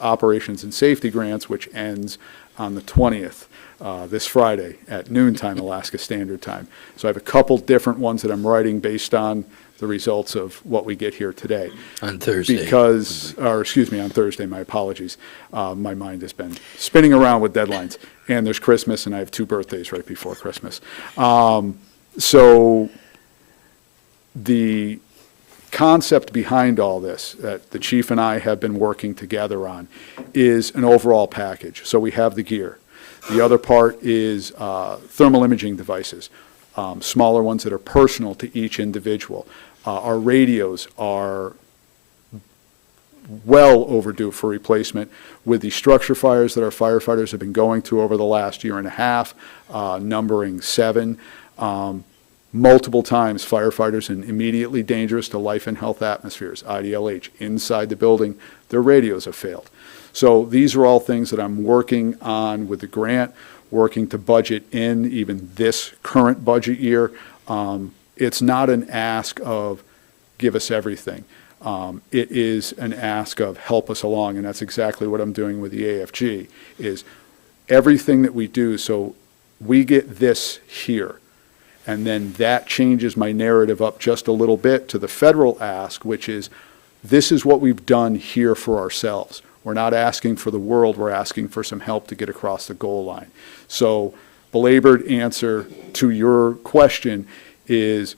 operations and safety grants, which ends on the 20th, this Friday at noontime, Alaska Standard Time. So I have a couple different ones that I'm writing based on the results of what we get here today. On Thursday. On Thursday, my apologies. My mind has been spinning around with deadlines. And there's Christmas, and I have 2 birthdays right before Christmas. So the concept behind all this that the chief and I have been working together on is an overall package. So we have the gear. The other part is thermal imaging devices, smaller ones that are personal to each individual. Our radios are well overdue for replacement with the structure fires that our firefighters have been going through over the last year and a half, numbering 7. Multiple times, firefighters in immediately dangerous to life and health atmospheres, IDLH, inside the building, their radios have failed. So these are all things that I'm working on with the grant, working to budget in even this current budget year. It's not an ask of give us everything. It is an ask of help us along, and that's exactly what I'm doing with the AFG, is everything that we do, so we get this here. And then that changes my narrative up just a little bit to the federal ask, which is, this is what we've done here for ourselves. We're not asking for the world, we're asking for some help to get across the goal line. So, belabored answer to your question is,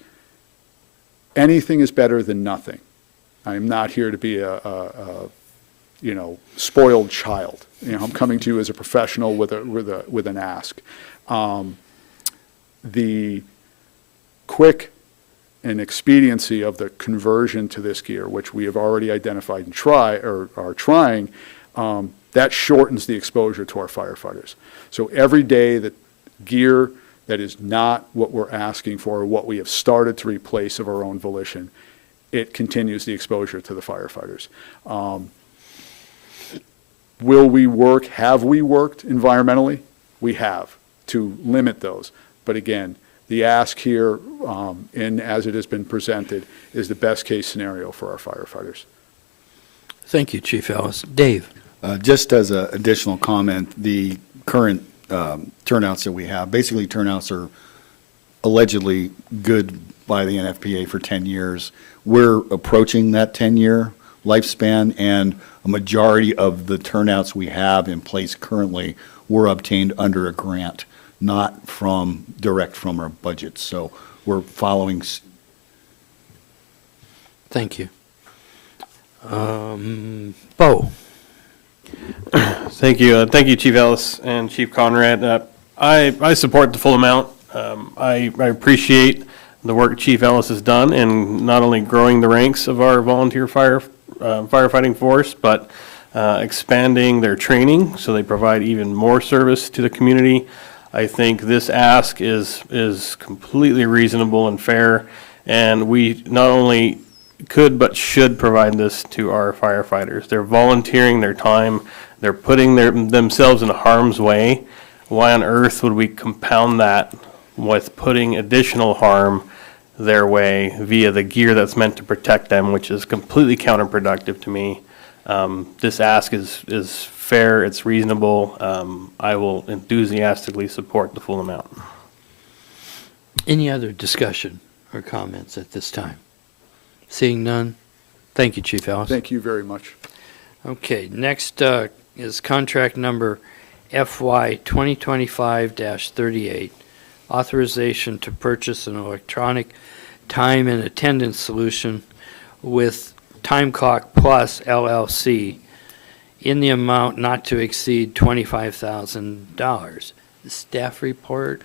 anything is better than nothing. I'm not here to be a spoiled child. I'm coming to you as a professional with an ask. The quick and expediency of the conversion to this gear, which we have already identified and are trying, that shortens the exposure to our firefighters. So every day that gear that is not what we're asking for, or what we have started to replace of our own volition, it continues the exposure to the firefighters. Will we work, have we worked environmentally? We have, to limit those. But again, the ask here, and as it has been presented, is the best case scenario for our firefighters. Thank you, Chief Ellis. Dave? Just as an additional comment, the current turnouts that we have, basically turnouts are allegedly good by the NFPA for 10 years. We're approaching that 10-year lifespan, and a majority of the turnouts we have in place currently were obtained under a grant, not direct from our budget. So we're following. Thank you. Bo? Thank you. Thank you, Chief Ellis and Chief Conrad. I support the full amount. I appreciate the work Chief Ellis has done in not only growing the ranks of our volunteer firefighting force, but expanding their training so they provide even more service to the community. I think this ask is completely reasonable and fair, and we not only could but should provide this to our firefighters. They're volunteering their time. They're putting themselves in harm's way. Why on earth would we compound that with putting additional harm their way via the gear that's meant to protect them, which is completely counterproductive to me. This ask is fair, it's reasonable. I will enthusiastically support the full amount. Any other discussion or comments at this time? Seeing none? Thank you, Chief Ellis. Thank you very much. Okay, next is contract number FY 2025-38, authorization to purchase an electronic time and attendance solution with Time Clock Plus LLC in the amount not to exceed $25,000. Staff report?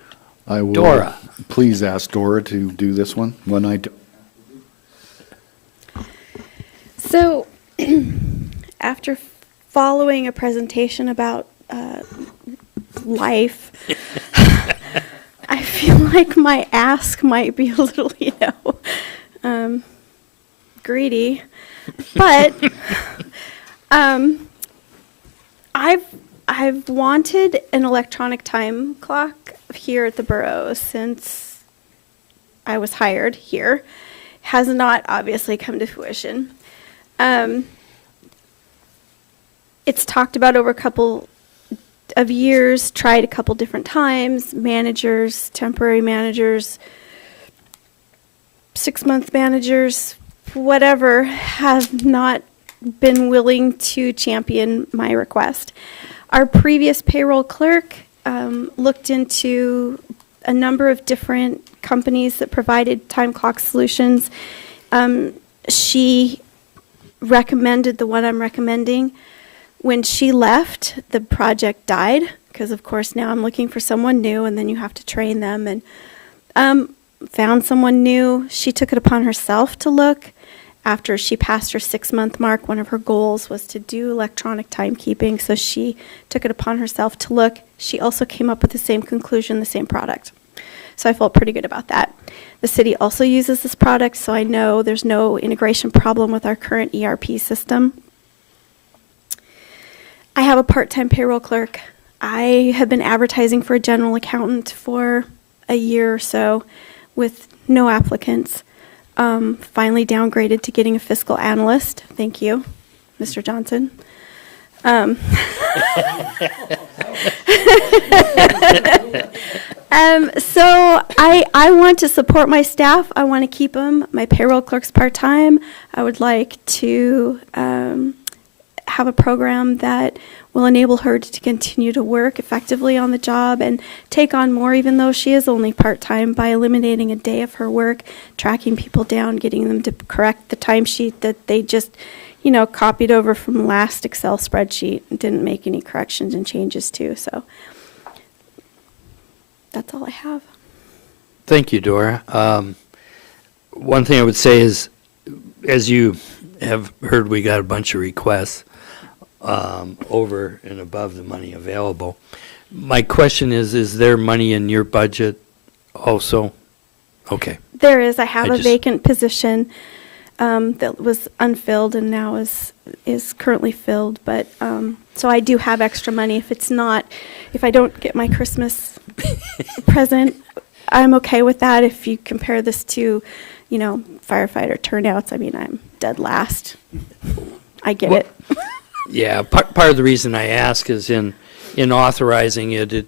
I will Dora. please ask Dora to do this one when I do. So, after following a presentation about life, I feel like my ask might be a little, greedy. But I've wanted an electronic time clock here at the Borough since I was hired here. Has not obviously come to fruition. It's talked about over a couple of years, tried a couple different times, managers, temporary managers, 6-month managers, whatever, have not been willing to champion my request. Our previous payroll clerk looked into a number of different companies that provided time clock solutions. She recommended the one I'm recommending. When she left, the project died because, of course, now I'm looking for someone new, and then you have to train them. And found someone new. She took it upon herself to look. After she passed her 6-month mark, one of her goals was to do electronic timekeeping, so she took it upon herself to look. She also came up with the same conclusion, the same product. So I felt pretty good about that. The city also uses this product, so I know there's no integration problem with our current ERP system. I have a part-time payroll clerk. I have been advertising for a general accountant for a year or so with no applicants. Finally downgraded to getting a fiscal analyst. Thank you, Mr. Johnson. So I want to support my staff. I want to keep them. My payroll clerk's part-time. I would like to have a program that will enable her to continue to work effectively on the job and take on more, even though she is only part-time, by eliminating a day of her work, tracking people down, getting them to correct the timesheet that they just, copied over from last Excel spreadsheet and didn't make any corrections and changes to. So that's all I have. Thank you, Dora. One thing I would say is, as you have heard, we got a bunch of requests over and above the money available. My question is there money in your budget also? Okay. There is. I have I a just- vacant position that was unfilled and now is currently filled. But so I do have extra money. If I don't get my Christmas present, I'm okay with that. If you compare this to, firefighter turnouts, I'm dead last. I get it. Yeah, part of the reason I ask is in authorizing it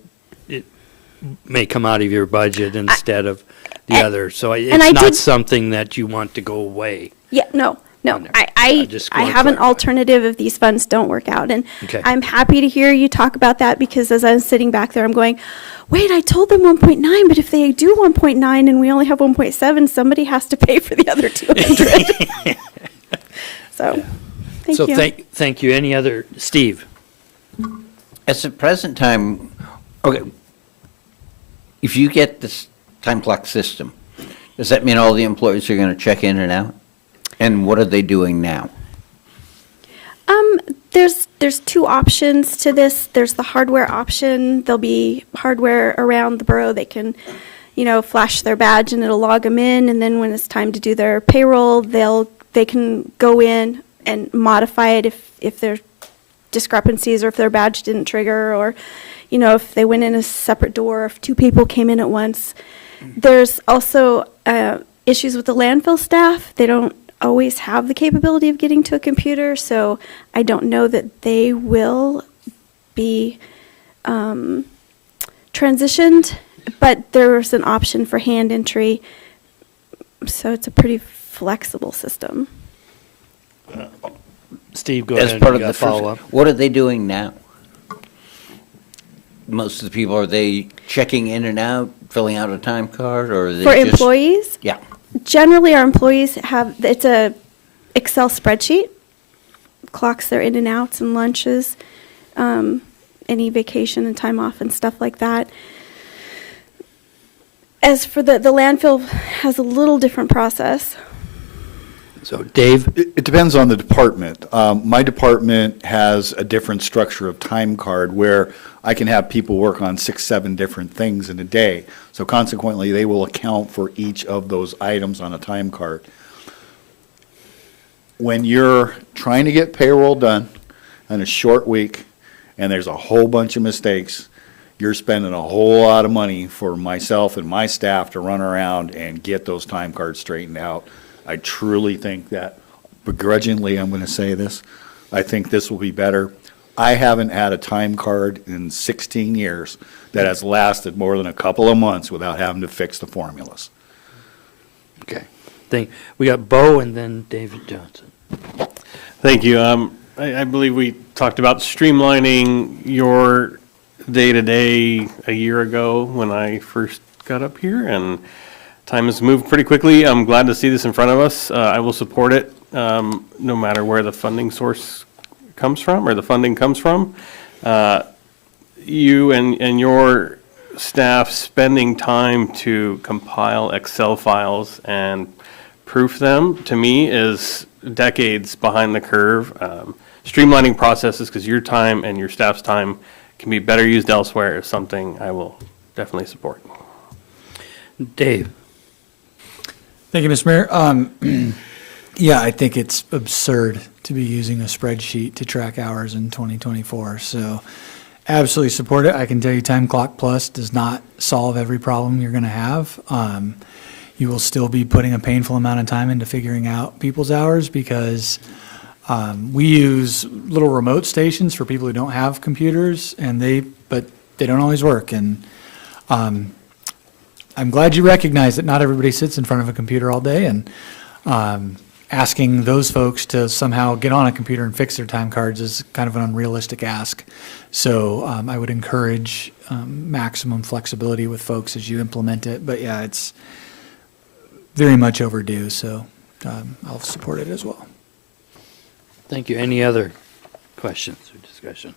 may come out of your budget instead of the other. So it's I not did- something that you want to go away. Yeah, no. No. I just I wanna have an clarify. alternative if these funds don't work out. And Okay. I'm happy to hear you talk about that, because as I was sitting back there, I'm going, wait, I told them 1.9, but if they do 1.9 and we only have 1.7, somebody has to pay for the other 200. So, thank So you. thank you. Any other, Steve? At the present time, okay, if you get this time clock system, does that mean all the employees are going to check in and out? And what are they doing now? There's two options to this. There's the hardware option. There'll be hardware around the borough. They can, flash their badge and it'll log them in. And then when it's time to do their payroll, they can go in and modify it if there are discrepancies, or if their badge didn't trigger, or, if they went in a separate door, if two people came in at once. There's also issues with the landfill staff. They don't always have the capability of getting to a computer, so I don't know that they will be transitioned, but there's an option for hand entry, so it's a pretty flexible system. Steve, go As ahead, part you of got the a follow-up? what are they doing now? Most of the people, are they checking in and out, filling out a time card, or are they For just? employees, Yeah. generally our employees have, it's a Excel spreadsheet, clocks their in and outs and lunches, any vacation and time off and stuff like that. As for the landfill has a little different process. So Dave, It depends on the department. My department has a different structure of time card where I can have people work on 6, 7 different things in a day. So consequently, they will account for each of those items on a time card. When you're trying to get payroll done in a short week and there's a whole bunch of mistakes, you're spending a whole lot of money for myself and my staff to run around and get those time cards straightened out. I truly think that, begrudgingly, I'm going to say this, I think this will be better. I haven't had a time card in 16 years that has lasted more than a couple of months without having to fix the formulas. okay, we got Bo and then David Johnson. Thank you. I believe we talked about streamlining your day-to-day a year ago when I first got up here, and time has moved pretty quickly. I'm glad to see this in front of us. I will support it, no matter where the funding source comes from, or the funding comes from. You and your staff spending time to compile Excel files and proof them, to me, is decades behind the curve. Streamlining processes, because your time and your staff's time can be better used elsewhere, is something I will definitely support. Dave, Thank you, Mr. Mayor. Yeah, I think it's absurd to be using a spreadsheet to track hours in 2024. So absolutely support it. I can tell you Time Clock Plus does not solve every problem you're going to have. You will still be putting a painful amount of time into figuring out people's hours because we use little remote stations for people who don't have computers, but they don't always work. And I'm glad you recognize that not everybody sits in front of a computer all day, and asking those folks to somehow get on a computer and fix their time cards is kind of an unrealistic ask. So I would encourage maximum flexibility with folks as you implement it. But yeah, it's very much overdue, so I'll support it as well. thank you. Any other questions or discussion?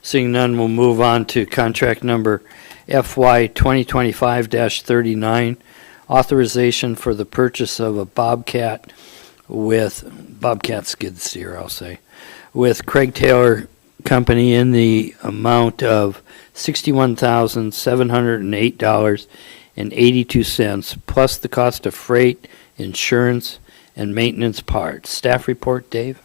Seeing none, we'll move on to contract number FY 2025-39, authorization for the purchase of a Bobcat skid steer, I'll say, with Craig Taylor Company in the amount of $61,708.82, plus the cost of freight, insurance, and maintenance parts. Staff report, Dave?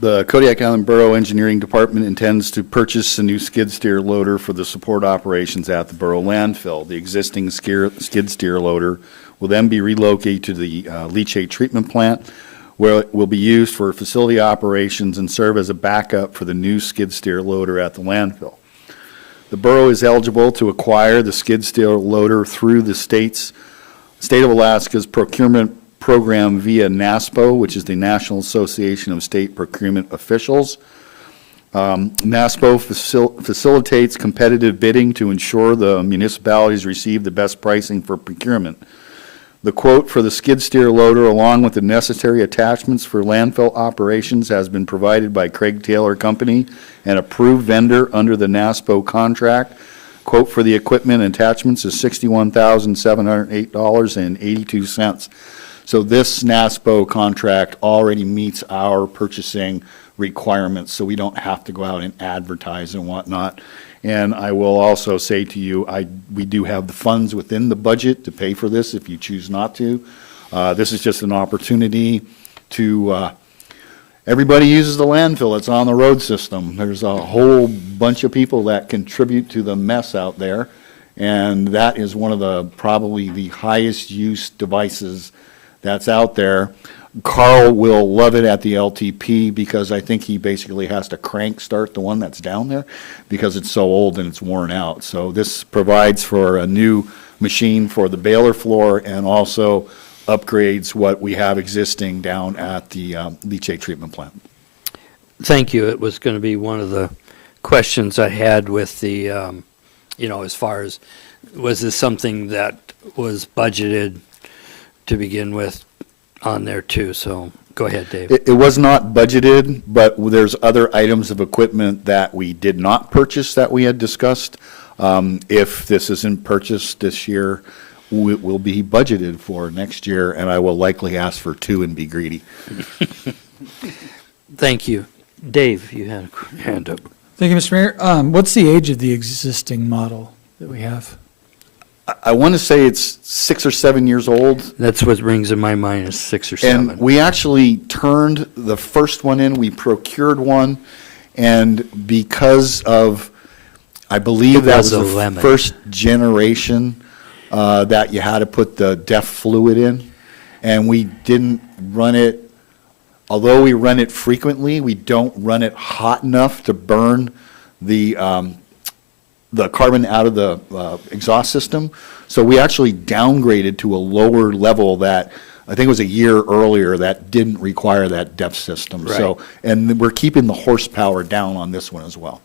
The Kodiak Island Borough Engineering Department intends to purchase a new skid steer loader for the support operations at the Borough landfill. The existing skid steer loader will then be relocated to the leachate treatment plant, where it will be used for facility operations and serve as a backup for the new skid steer loader at the landfill. The borough is eligible to acquire the skid steer loader through the state of Alaska's procurement program via NASPO, which is the National Association of State Procurement Officials. NASPO facilitates competitive bidding to ensure the municipalities receive the best pricing for procurement. The quote for the skid steer loader, along with the necessary attachments for landfill operations, has been provided by Craig Taylor Company, an approved vendor under the NASPO contract. Quote for the equipment and attachments is $61,708.82. So this NASPO contract already meets our purchasing requirements, so we don't have to go out and advertise and whatnot. And I will also say to you, we do have the funds within the budget to pay for this if you choose not to. This is just an opportunity to, everybody uses the landfill, it's on the road system. There's a whole bunch of people that contribute to the mess out there, and that is one of the, probably the highest use devices that's out there. Carl will love it at the LTP because I think he basically has to crank start the one that's down there because it's so old and it's worn out. So this provides for a new machine for the baler floor and also upgrades what we have existing down at the leachate treatment plant. Thank you. It was going to be one of the questions I had with the, as far as, was this something that was budgeted to begin with on there too? So go ahead, Dave. It was not budgeted, but there's other items of equipment that we did not purchase that we had discussed. If this isn't purchased this year, it will be budgeted for next year, and I will likely ask for 2 and be greedy. Thank you. Dave, you had a hand up. Thank you, Mr. Mayor. What's the age of the existing model that we have? I want to say it's 6 or 7 years old. That's what rings in my mind is 6 or 7. And we actually turned the first one in, we procured one, and because of, I believe that was was a the lemon. first generation that you had to put the DEF fluid in, and we didn't run it, although we run it frequently, we don't run it hot enough to burn the carbon out of the exhaust system. So we actually downgraded to a lower level that, I think it was a year earlier, that didn't require that DEF system. So, and we're keeping the horsepower down on this one as well.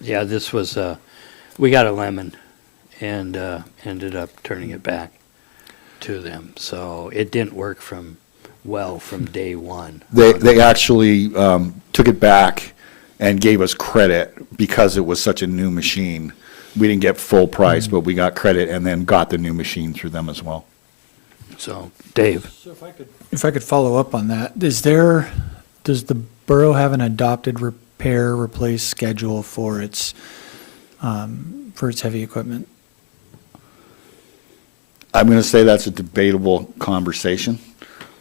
Yeah, this was, we got a lemon and ended up turning it back to them. So it didn't work from day one. They actually took it back and gave us credit because it was such a new machine. We didn't get full price, but we got credit and then got the new machine through them as well. So, Dave. So if I could follow up on that, does the borough have an adopted repair, replace schedule for its heavy equipment? I'm going to say that's a debatable conversation.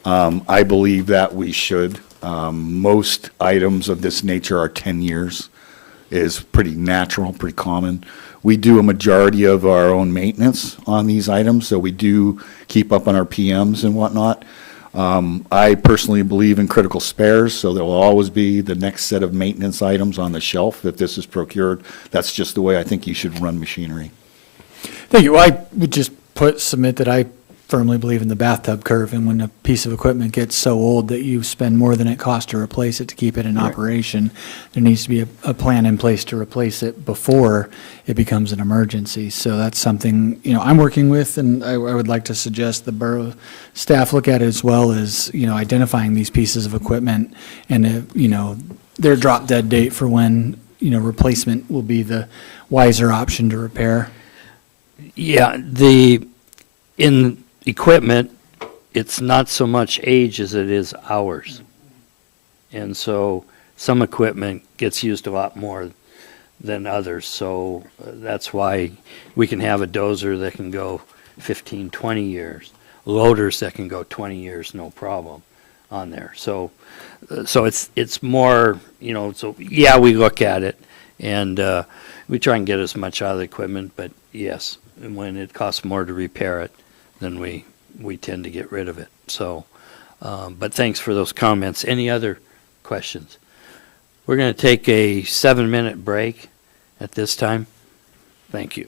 I believe that we should. Most items of this nature are 10 years, is pretty natural, pretty common. We do a majority of our own maintenance on these items, so we do keep up on our PMs and whatnot. I personally believe in critical spares, so there will always be the next set of maintenance items on the shelf if this is procured. That's just the way I think you should run machinery. Thank you. I would just submit that I firmly believe in the bathtub curve, and when a piece of equipment gets so old that you spend more than it costs to replace it to keep it in operation, there needs to be a plan in place to replace it before it becomes an emergency. So that's something, I'm working with, and I would like to suggest the borough staff look at it as well as, identifying these pieces of equipment and, their drop dead date for when, replacement will be the wiser option to repair. Yeah, in equipment, it's not so much age as it is hours. And so some equipment gets used a lot more than others. So that's why we can have a dozer that can go 15, 20 years, loaders that can go 20 years, no problem on there. So it's more, so yeah, we look at it and we try and get as much out of the equipment, but yes, and when it costs more to repair it, then we tend to get rid of it. So, but thanks for those comments. Any other questions? We're going to take a 7-minute break at this time. Thank you.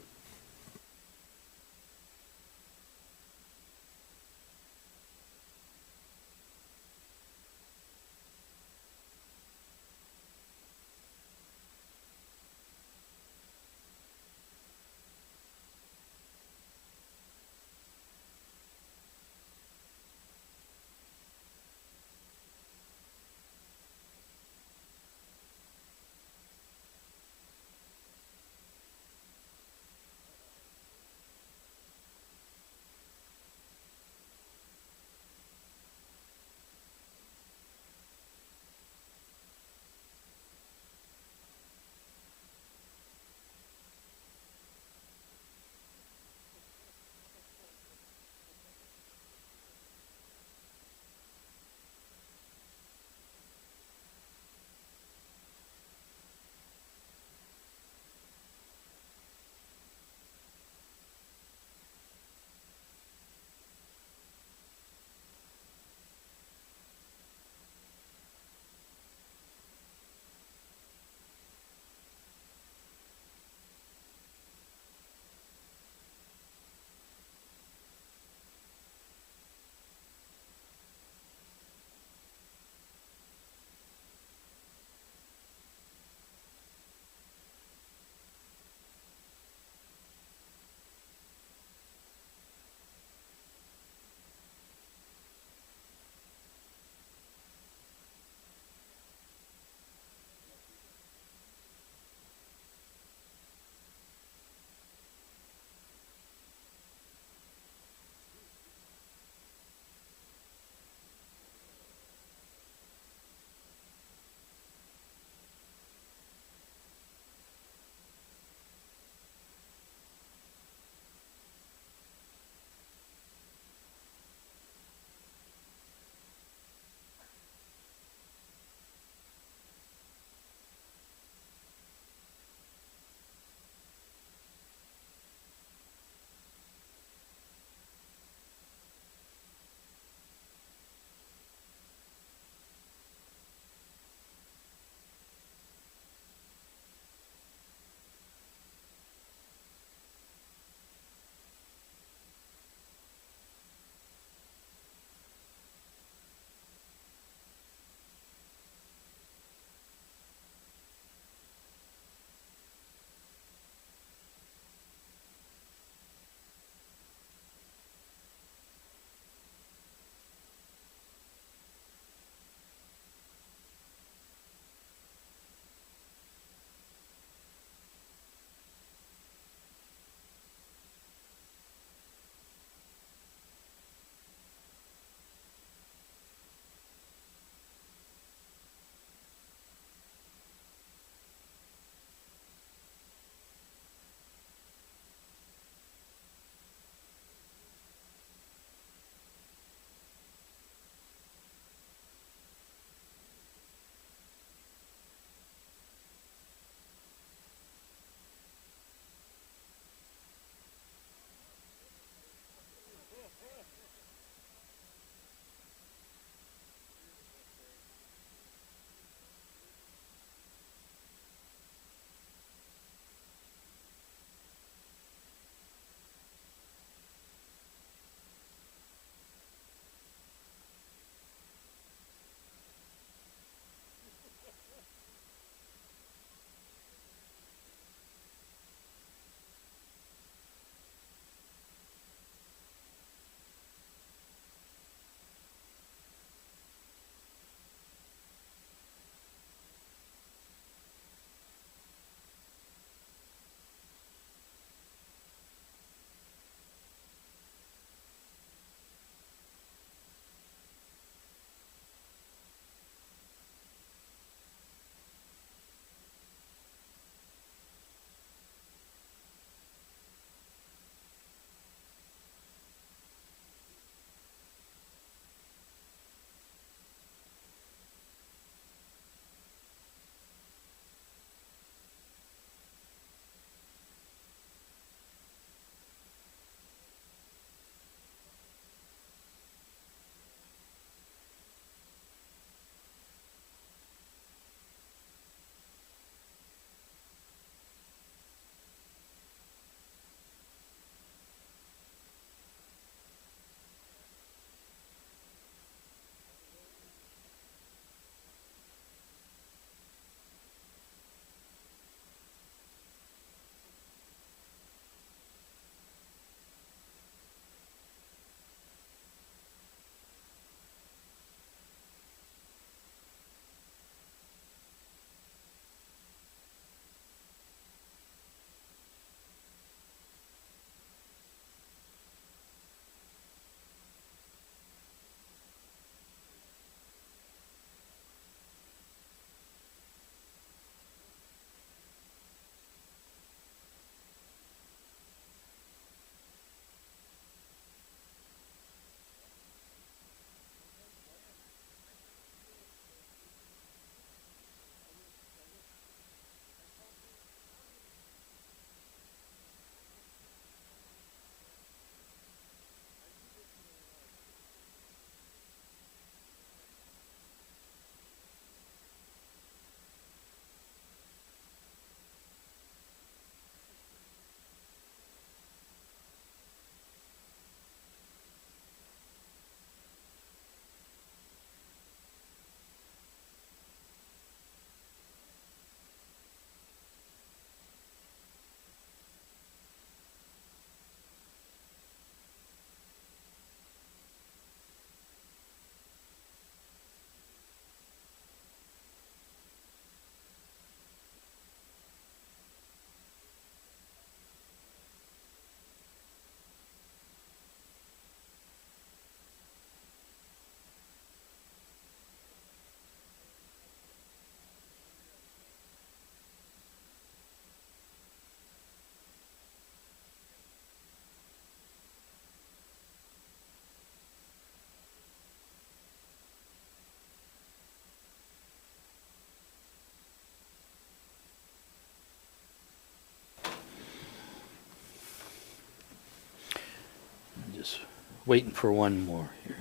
waiting for one more here.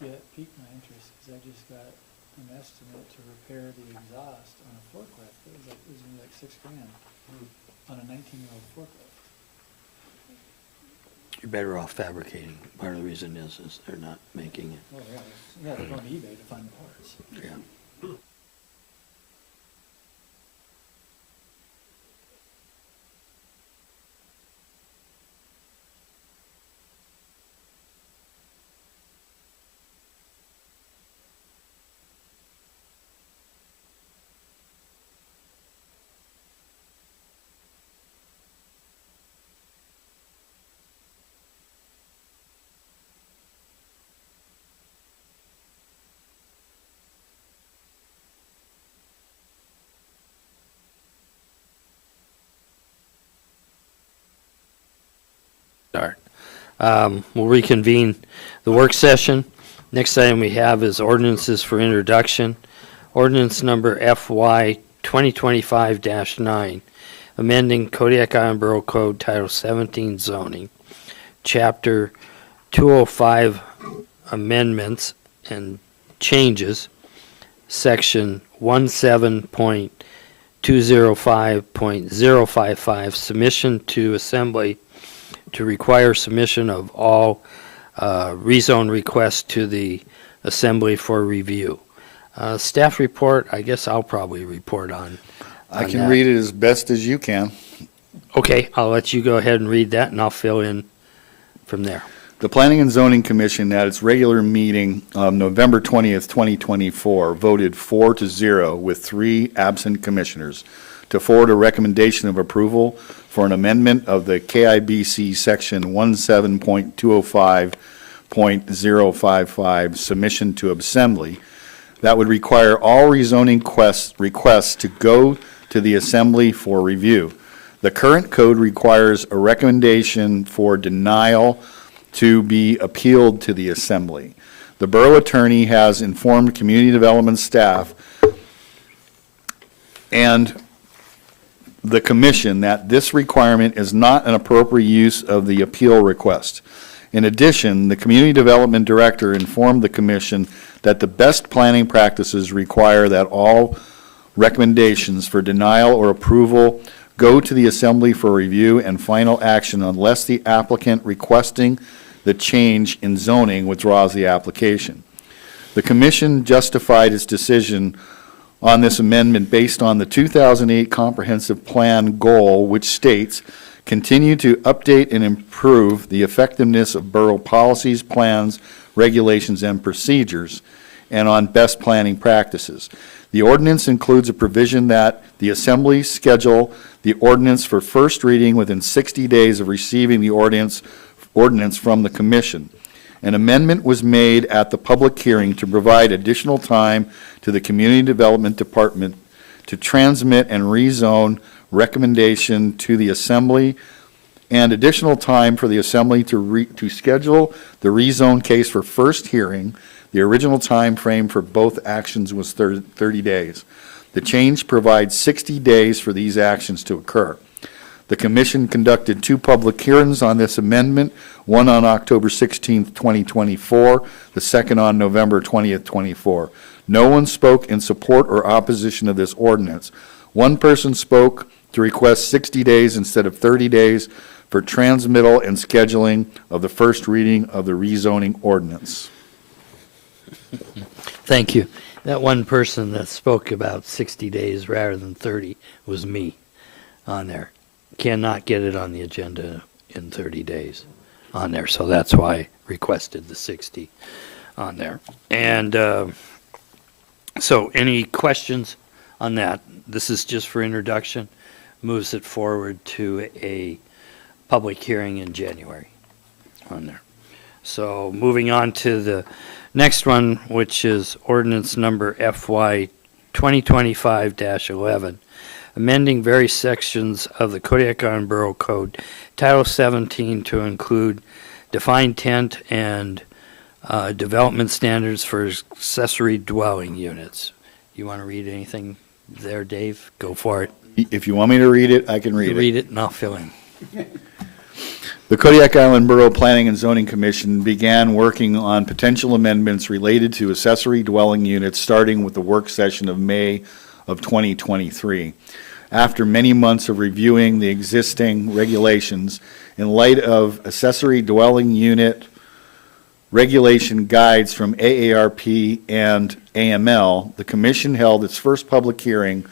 Yeah, it piqued my interest because I just got an estimate to repair the exhaust on a forklift. It was gonna be like $6,000 on a 19-year-old forklift. You're better off fabricating. Part of the reason is they're not making it. Well, yeah, they're going to eBay to find the parts. Yeah. Start. We'll reconvene the work session. Next item we have is ordinances for introduction. Ordinance number FY 2025-9, amending Kodiak Island Borough Code Title 17 zoning, Chapter 205 amendments and changes, Section 17.205.055, submission to Assembly to require submission of all rezone requests to the Assembly for review. Staff report, I guess I'll probably report on I can that. read it as best as you can. Okay, I'll let you go ahead and read that, and I'll fill in from there. The Planning and Zoning Commission at its regular meeting of November 20th, 2024, voted 4-0 with 3 absent commissioners to forward a recommendation of approval for an amendment of the KIBC Section 17.205.055 submission to Assembly that would require all rezoning requests to go to the Assembly for review. The current code requires a recommendation for denial to be appealed to the Assembly. The borough attorney has informed community development staff and the commission that this requirement is not an appropriate use of the appeal request. In addition, the community development director informed the commission that the best planning practices require that all recommendations for denial or approval go to the Assembly for review and final action unless the applicant requesting the change in zoning withdraws the application. The commission justified its decision on this amendment based on the 2008 Comprehensive Plan goal, which states, continue to update and improve the effectiveness of borough policies, plans, regulations, and procedures, and on best planning practices. The ordinance includes a provision that the Assembly schedule the ordinance for first reading within 60 days of receiving the ordinance from the commission. An amendment was made at the public hearing to provide additional time to the Community Development Department to transmit and rezone recommendation to the Assembly, and additional time for the Assembly to schedule the rezone case for first hearing. The original time frame for both actions was 30 days. The change provides 60 days for these actions to occur. The commission conducted 2 public hearings on this amendment, one on October 16th, 2024, the second on November 20th, 24. No one spoke in support or opposition of this ordinance. One person spoke to request 60 days instead of 30 days for transmittal and scheduling of the first reading of the rezoning ordinance. Thank you. That one person that spoke about 60 days rather than 30 was me on there. Cannot get it on the agenda in 30 days on there, so that's why I requested the 60 on there. And so any questions on that? This is just for introduction, moves it forward to a public hearing in January on there. So moving on to the next one, which is ordinance number FY 2025-11, amending various sections of the Kodiak Island Borough Code, Title 17 to include defined tent and development standards for accessory dwelling units. You want to read anything there, Dave? Go for it. If you want me to read it, I can read You it. read it and I'll fill in. The Kodiak Island Borough Planning and Zoning Commission began working on potential amendments related to accessory dwelling units, starting with the work session of May of 2023. After many months of reviewing the existing regulations, in light of accessory dwelling unit regulation guides from AARP and AML, the commission held its first public hearing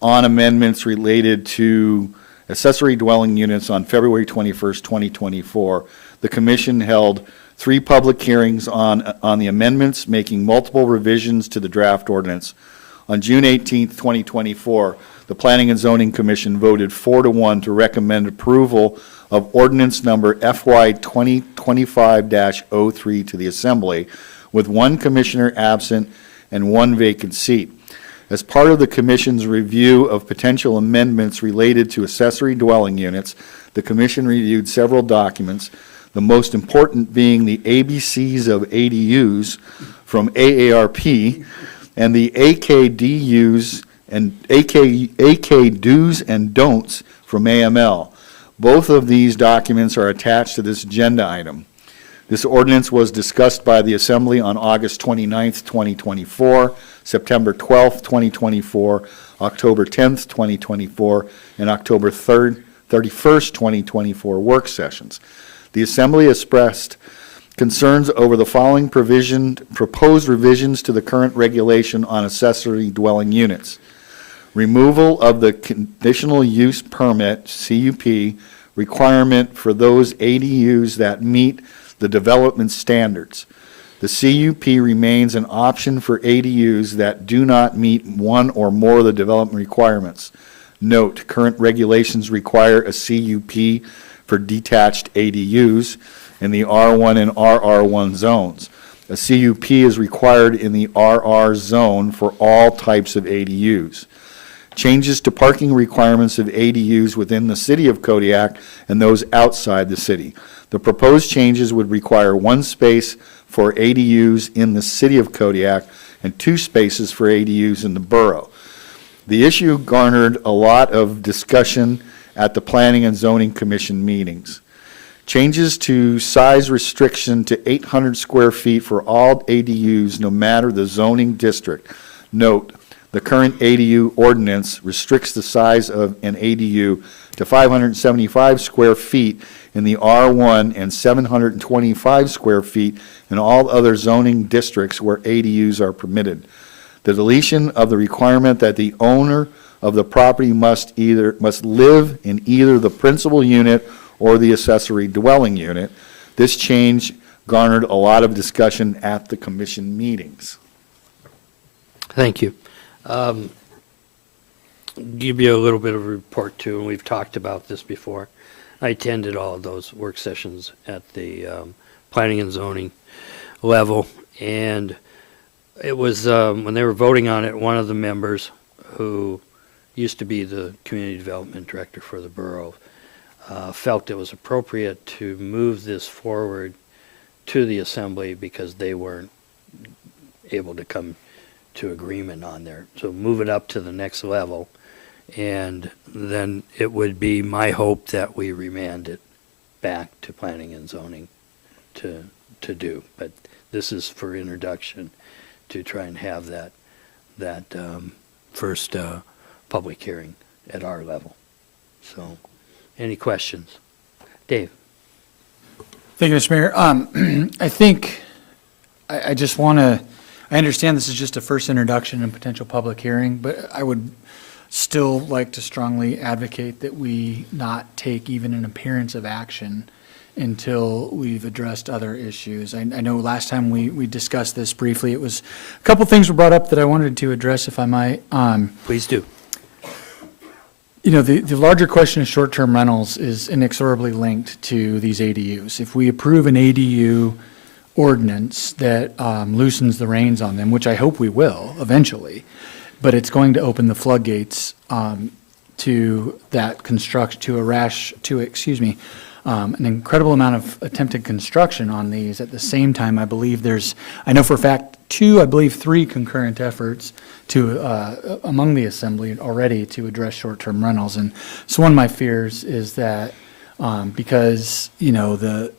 on amendments related to accessory dwelling units on February 21st, 2024. The commission held 3 public hearings on the amendments, making multiple revisions to the draft ordinance. On June 18th, 2024, the Planning and Zoning Commission voted 4-1 to recommend approval of ordinance number FY 2025-03 to the Assembly, with 1 commissioner absent and 1 vacant seat. As part of the Commission's review of potential amendments related to accessory dwelling units, the Commission reviewed several documents, the most important being the ABCs of ADUs from AARP and the AKDUs and AK do's and don'ts from AML. Both of these documents are attached to this agenda item. This ordinance was discussed by the Assembly on August 29th, 2024, September 12th, 2024, October 10th, 2024, and October 31st, 2024 work sessions. The Assembly expressed concerns over the following proposed revisions to the current regulation on accessory dwelling units. Removal of the conditional use permit, CUP, requirement for those ADUs that meet the development standards. The CUP remains an option for ADUs that do not meet one or more of the development requirements. Note, current regulations require a CUP for detached ADUs in the R1 and RR1 zones. A CUP is required in the RR zone for all types of ADUs. Changes to parking requirements of ADUs within the city of Kodiak and those outside the city. The proposed changes would require 1 space for ADUs in the city of Kodiak and 2 spaces for ADUs in the borough. The issue garnered a lot of discussion at the Planning and Zoning Commission meetings. Changes to size restriction to 800 square feet for all ADUs, no matter the zoning district. Note, the current ADU ordinance restricts the size of an ADU to 575 square feet in the R1 and 725 square feet in all other zoning districts where ADUs are permitted. The deletion of the requirement that the owner of the property must live in either the principal unit or the accessory dwelling unit. This change garnered a lot of discussion at the commission meetings. Thank you. Give you a little bit of a report too, and we've talked about this before. I attended all of those work sessions at the planning and zoning level, and it was when they were voting on it, one of the members who used to be the community development director for the borough felt it was appropriate to move this forward to the assembly because they weren't able to come to agreement on there. So move it up to the next level, and then it would be my hope that we remand it back to planning and zoning to do. But this is for introduction to try and have that first public hearing at our level. So, any questions? Dave? Thank you, Mr. Mayor. I think I just want to, I understand this is just a first introduction and potential public hearing, but I would still like to strongly advocate that we not take even an appearance of action until we've addressed other issues. I know last time we discussed this briefly, it was, a couple things were brought up that I wanted to address, if I might. Please do. You know, the larger question of short-term rentals is inexorably linked to these ADUs. If we approve an ADU ordinance that loosens the reins on them, which I hope we will eventually, but it's going to open the floodgates to that construction, an incredible amount of attempted construction on these. At the same time, I believe I know for a fact, I believe 3 concurrent efforts among the assembly already to address short-term rentals. And so one of my fears is that because, the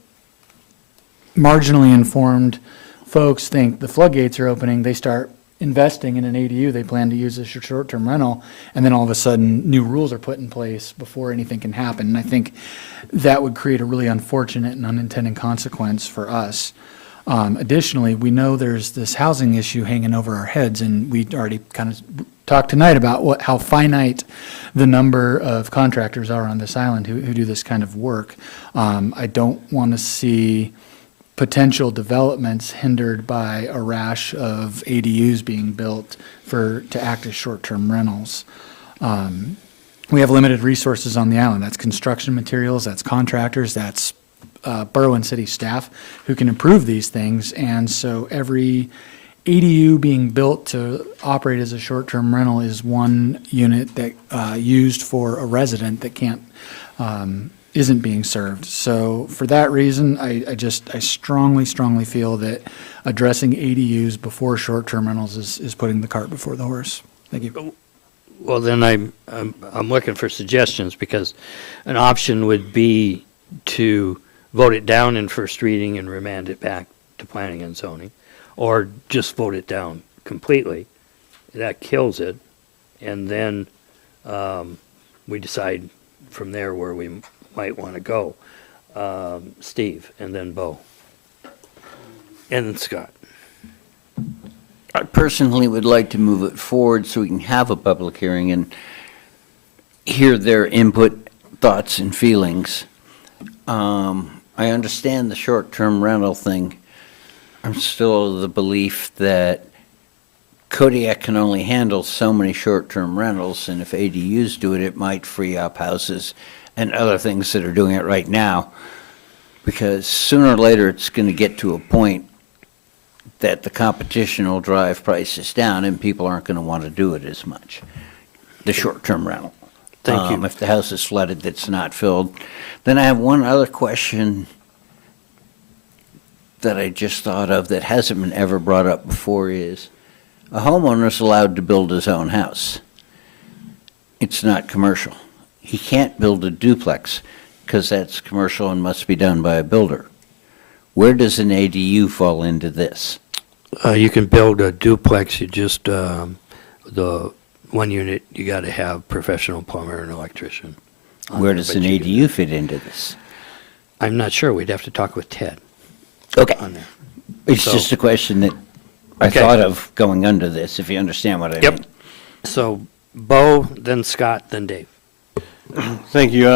marginally informed folks think the floodgates are opening, they start investing in an ADU they plan to use as a short-term rental, and then all of a sudden, new rules are put in place before anything can happen. And I think that would create a really unfortunate and unintended consequence for us. Additionally, we know there's this housing issue hanging over our heads, and we already kind of talked tonight about how finite the number of contractors are on this island who do this kind of work. I don't want to see potential developments hindered by a rash of ADUs being built to act as short-term rentals. We have limited resources on the island. That's construction materials, that's contractors, that's borough and city staff who can improve these things. And so every ADU being built to operate as a short-term rental is one unit that used for a resident that isn't being served. So for that reason, I strongly feel that addressing ADUs before short-term rentals is putting the cart before the horse. Thank you. Well, then I'm looking for suggestions, because an option would be to vote it down in first reading and remand it back to planning and zoning, or just vote it down completely. That kills it, and then we decide from there where we might want to go. Steve, and then Bo, and then Scott. I personally would like to move it forward so we can have a public hearing and hear their input, thoughts, and feelings. I understand the short-term rental thing. I'm still of the belief that Kodiak can only handle so many short-term rentals, and if ADUs do it, it might free up houses and other things that are doing it right now, because sooner or later it's going to get to a point that the competition will drive prices down and people aren't going to want to do it as much, the short-term rental. Thank you. If the house is flooded that's not filled. Then I have one other question that I just thought of that hasn't been ever brought up before is, a homeowner is allowed to build his own house. It's not commercial. He can't build a duplex because that's commercial and must be done by a builder. Where does an ADU fall into this? You can build a duplex, you just, the one unit, you got to have professional plumber and electrician. Where does an ADU fit into this? I'm not sure, we'd have to talk with Ted Okay, on there. it's So- just a question that I Okay. thought of going under this, if you understand what I mean. Yep. So Bo, then Scott, then Dave. Thank you.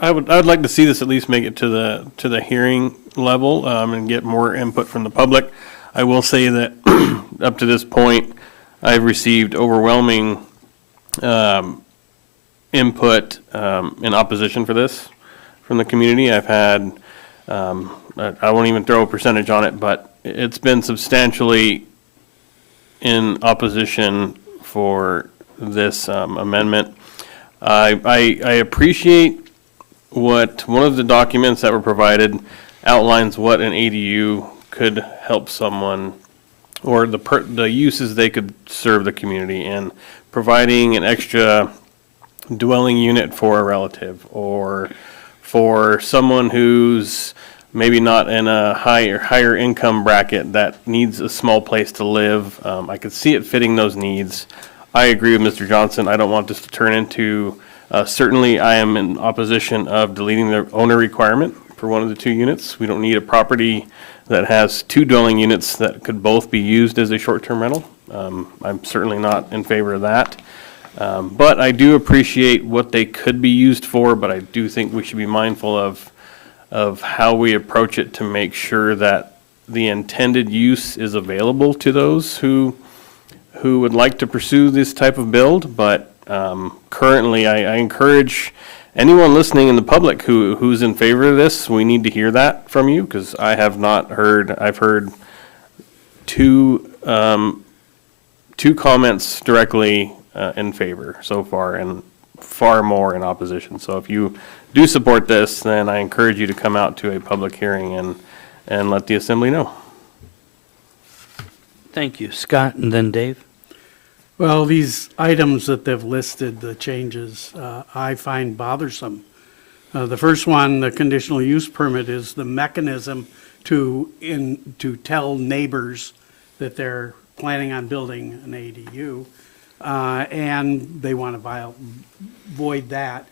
I would like to see this at least make it to the hearing level, and get more input from the public. I will say that up to this point, I've received overwhelming input in opposition for this from the community. I've had, I won't even throw a percentage on it, but it's been substantially in opposition for this amendment. I appreciate what one of the documents that were provided outlines what an ADU could help someone, or the uses they could serve the community, and providing an extra dwelling unit for a relative, or for someone who's maybe not in a higher income bracket that needs a small place to live. I could see it fitting those needs. I agree with Mr. Johnson. I don't want this to turn into, certainly I am in opposition of deleting the owner requirement for one of the 2 units. We don't need a property that has 2 dwelling units that could both be used as a short-term rental. I'm certainly not in favor of that. But I do appreciate what they could be used for, but I do think we should be mindful of how we approach it to make sure that the intended use is available to those who would like to pursue this type of build. But currently, I encourage anyone listening in the public who's in favor of this, we need to hear that from you, because I have not heard. I've heard two two comments directly in favor so far, and far more in opposition. So if you do support this, then I encourage you to come out to a public hearing and let the assembly know. Thank you. Scott and then Dave. Well, these items that they've listed, the changes, I find bothersome. The first one, the conditional use permit, is the mechanism to tell neighbors that they're planning on building an ADU, and they want to void that,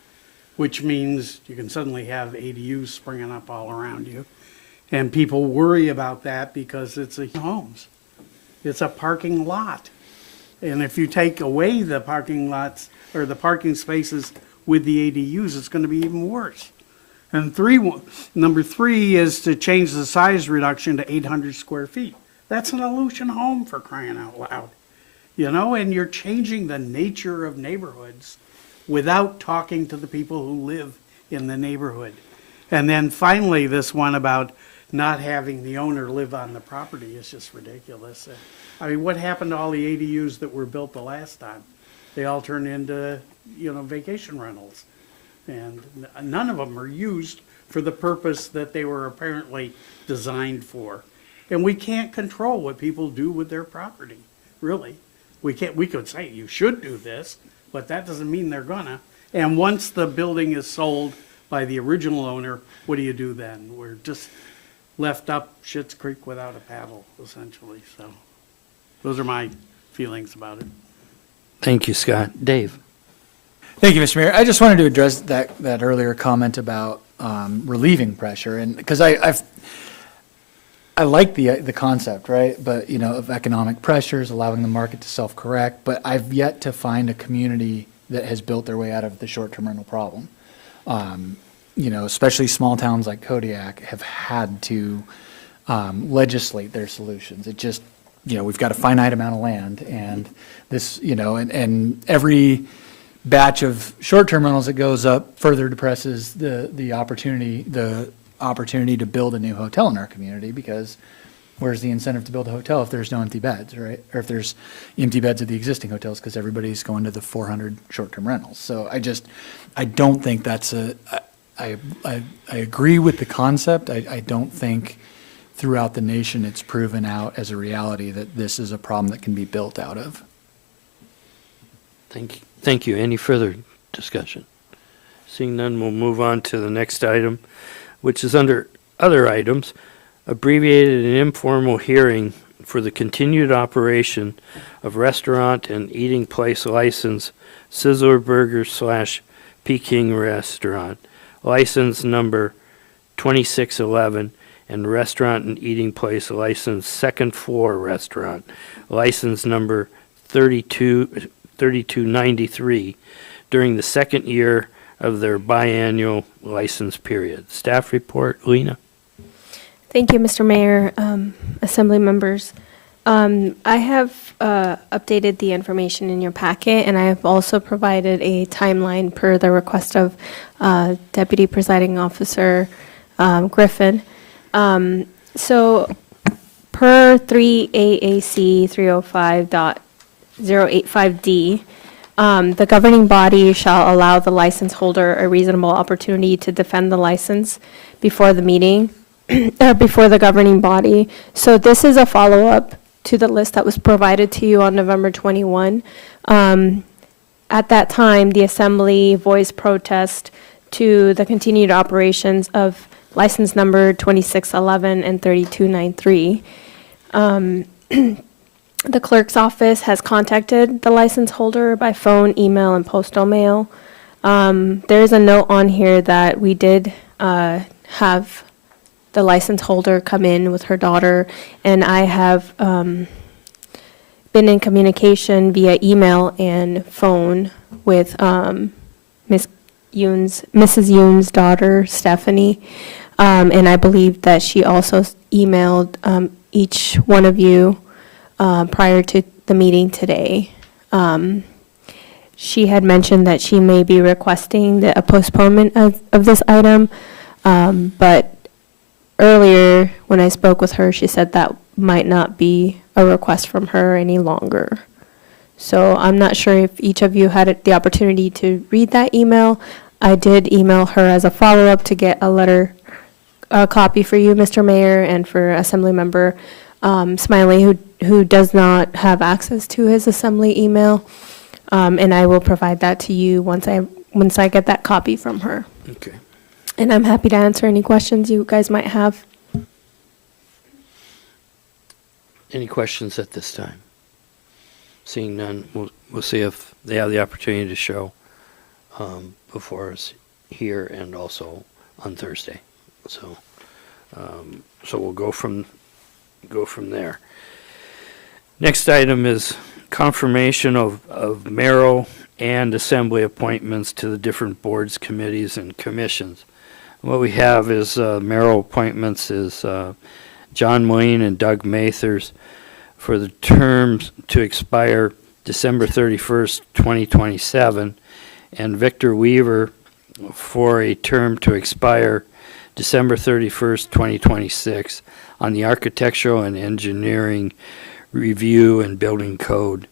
which means you can suddenly have ADUs springing up all around you. And people worry about that because it's a homes. It's a parking lot. And if you take away the parking lots or the parking spaces with the ADUs, it's going to be even worse. And number three is to change the size reduction to 800 square feet. That's an Aleutian home, for crying out loud. You know, and you're changing the nature of neighborhoods without talking to the people who live in the neighborhood. And then finally, this one about not having the owner live on the property is just ridiculous. I mean, what happened to all the ADUs that were built the last time? They all turned into, vacation rentals. And none of them are used for the purpose that they were apparently designed for. And we can't control what people do with their property, really. We could say you should do this, but that doesn't mean they're gonna. And once the building is sold by the original owner, what do you do then? We're just left up Schitt's Creek without a paddle, essentially. So those are my feelings about it. Thank you, Scott. Dave. Thank you, Mr. Mayor. I just wanted to address that earlier comment about relieving pressure, and because I like the concept, right? But of economic pressures, allowing the market to self-correct. But I've yet to find a community that has built their way out of the short-term rental problem. Especially small towns like Kodiak have had to legislate their solutions. It just, we've got a finite amount of land, and this, and every batch of short-term rentals that goes up further depresses the opportunity to build a new hotel in our community, because where's the incentive to build a hotel if there's no empty beds, right? Or if there's empty beds at the existing hotels because everybody's going to the 400 short-term rentals. So I don't think that's I agree with the concept. I don't think throughout the nation it's proven out as a reality that this is a problem that can be built out of. Thank you. Any further discussion? Seeing none, we'll move on to the next item, which is under other items, abbreviated and informal hearing for the continued operation of restaurant and eating place license Sizzler Burger / Peking Restaurant, license number 2611, and restaurant and eating place license Second Floor Restaurant, license number 3293, during the second year of their biannual license period. Staff report, Lena. Thank you, Mr. Mayor, Assembly members. I have updated the information in your packet, and I have also provided a timeline per the request of Deputy Presiding Officer Griffin. So per 3 AAC 305.085D, the governing body shall allow the license holder a reasonable opportunity to defend the license before the meeting, or before the governing body. So this is a follow-up to the list that was provided to you on November 21. At that time, the Assembly voiced protest to the continued operations of license number 2611 and 3293. The clerk's office has contacted the license holder by phone, email, and postal mail. There is a note on here that we did have the license holder come in with her daughter, and I have been in communication via email and phone with Mrs. Yoon's daughter, Stephanie, and I believe that she also emailed each one of you prior to the meeting today. She had mentioned that she may be requesting a postponement of this item, but earlier when I spoke with her, she said that might not be a request from her any longer. So I'm not sure if each of you had the opportunity to read that email. I did email her as a follow-up to get a copy for you, Mr. Mayor, and for Assemblymember Smiley, who does not have access to his Assembly email. And I will provide that to you once I get that copy from her. Okay. And I'm happy to answer any questions you guys might have. Any questions at this time? Seeing none, we'll see if they have the opportunity to show before us here and also on Thursday. So we'll go from there. Next item is confirmation of mayoral and assembly appointments to the different boards, committees, and commissions. What we have is mayoral appointments is John Moline and Doug Mathers for the terms to expire December 31st, 2027, and Victor Weaver for a term to expire December 31st, 2026 on the Architectural and Engineering Review and Building Code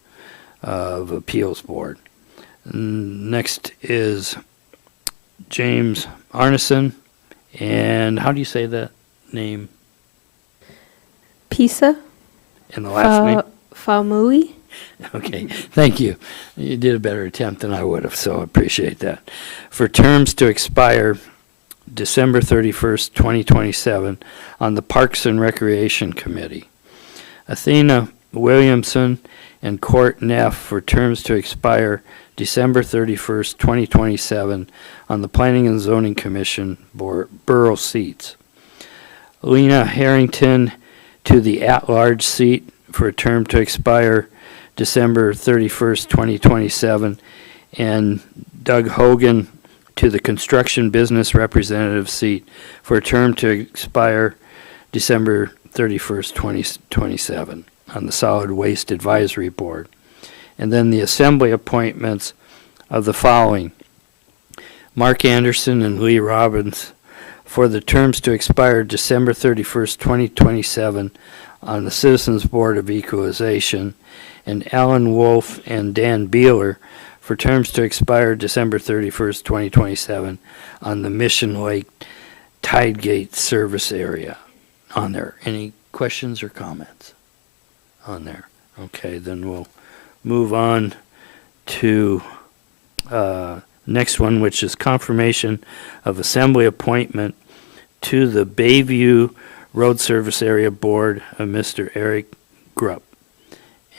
of Appeals Board. Next is James Arneson, and how do you say that name? Pisa? And the last name? Famui? Okay, thank you. You did a better attempt than I would have, so I appreciate that. For terms to expire December 31st, 2027 on the Parks and Recreation Committee. Athena Williamson and Court Neff for terms to expire December 31st, 2027 on the Planning and Zoning Commission Borough seats. Lena Harrington to the at-large seat for a term to expire December 31st, 2027, and Doug Hogan to the Construction Business Representative seat for a term to expire December 31st, 2027 on the Solid Waste Advisory Board. And then the Assembly appointments of the following: Mark Anderson and Lee Robbins for the terms to expire December 31st, 2027 on the Citizens Board of Equalization, and Alan Wolf and Dan Beeler for terms to expire December 31st, 2027 on the Mission Lake Tidegate Service Area on there. Any questions or comments on there? Okay, then we'll move on to next one, which is confirmation of Assembly appointment to the Bayview Road Service Area Board of Mr. Eric Grupp.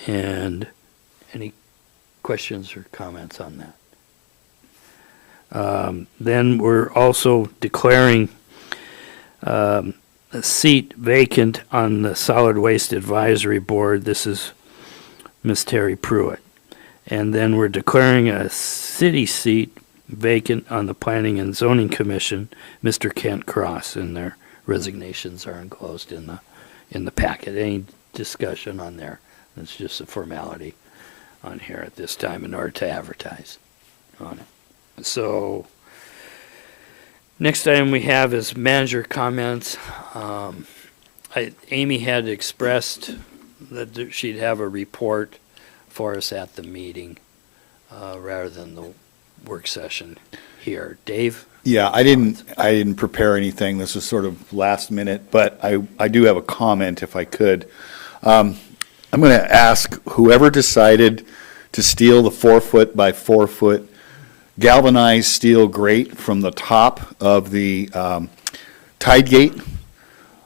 And any questions or comments on that? Then we're also declaring a seat vacant on the Solid Waste Advisory Board. This is Ms. Terry Pruitt. And then we're declaring a city seat vacant on the Planning and Zoning Commission, Mr. Kent Cross, and their resignations are enclosed in the packet. Any discussion on there? It's just a formality on here at this time in order to advertise on it. So, next item we have is manager comments. Amy had expressed that she'd have a report for us at the meeting rather than the work session here. Dave? Yeah, I didn't prepare anything. This is sort of last minute, but I do have a comment if I could. I'm going to ask whoever decided to steal the 4-foot by 4-foot galvanized steel grate from the top of the tide gate.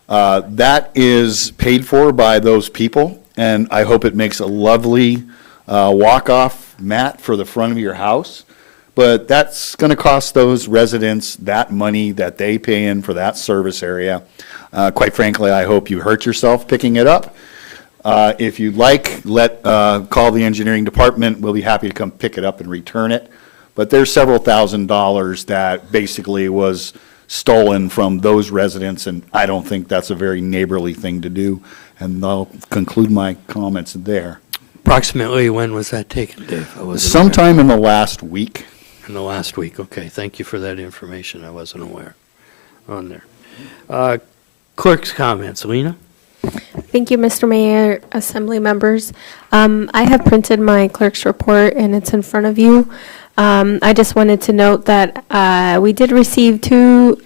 That is paid for by those people, and I hope it makes a lovely walk-off mat for the front of your house. But that's going to cost those residents that money that they pay in for that service area. Quite frankly, I hope you hurt yourself picking it up. If you'd like, call the engineering department. We'll be happy to come pick it up and return it. But there's several $1,000s that basically was stolen from those residents, and I don't think that's a very neighborly thing to do. And I'll conclude my comments there. Approximately when was that taken, Dave? I wasn't aware. Sometime in the last week. In the last week. Okay, thank you for that information. I wasn't aware on there. Clerk's comments. Lena? Thank you, Mr. Mayor, Assembly members. I have printed my clerk's report, and it's in front of you. I just wanted to note that we did receive two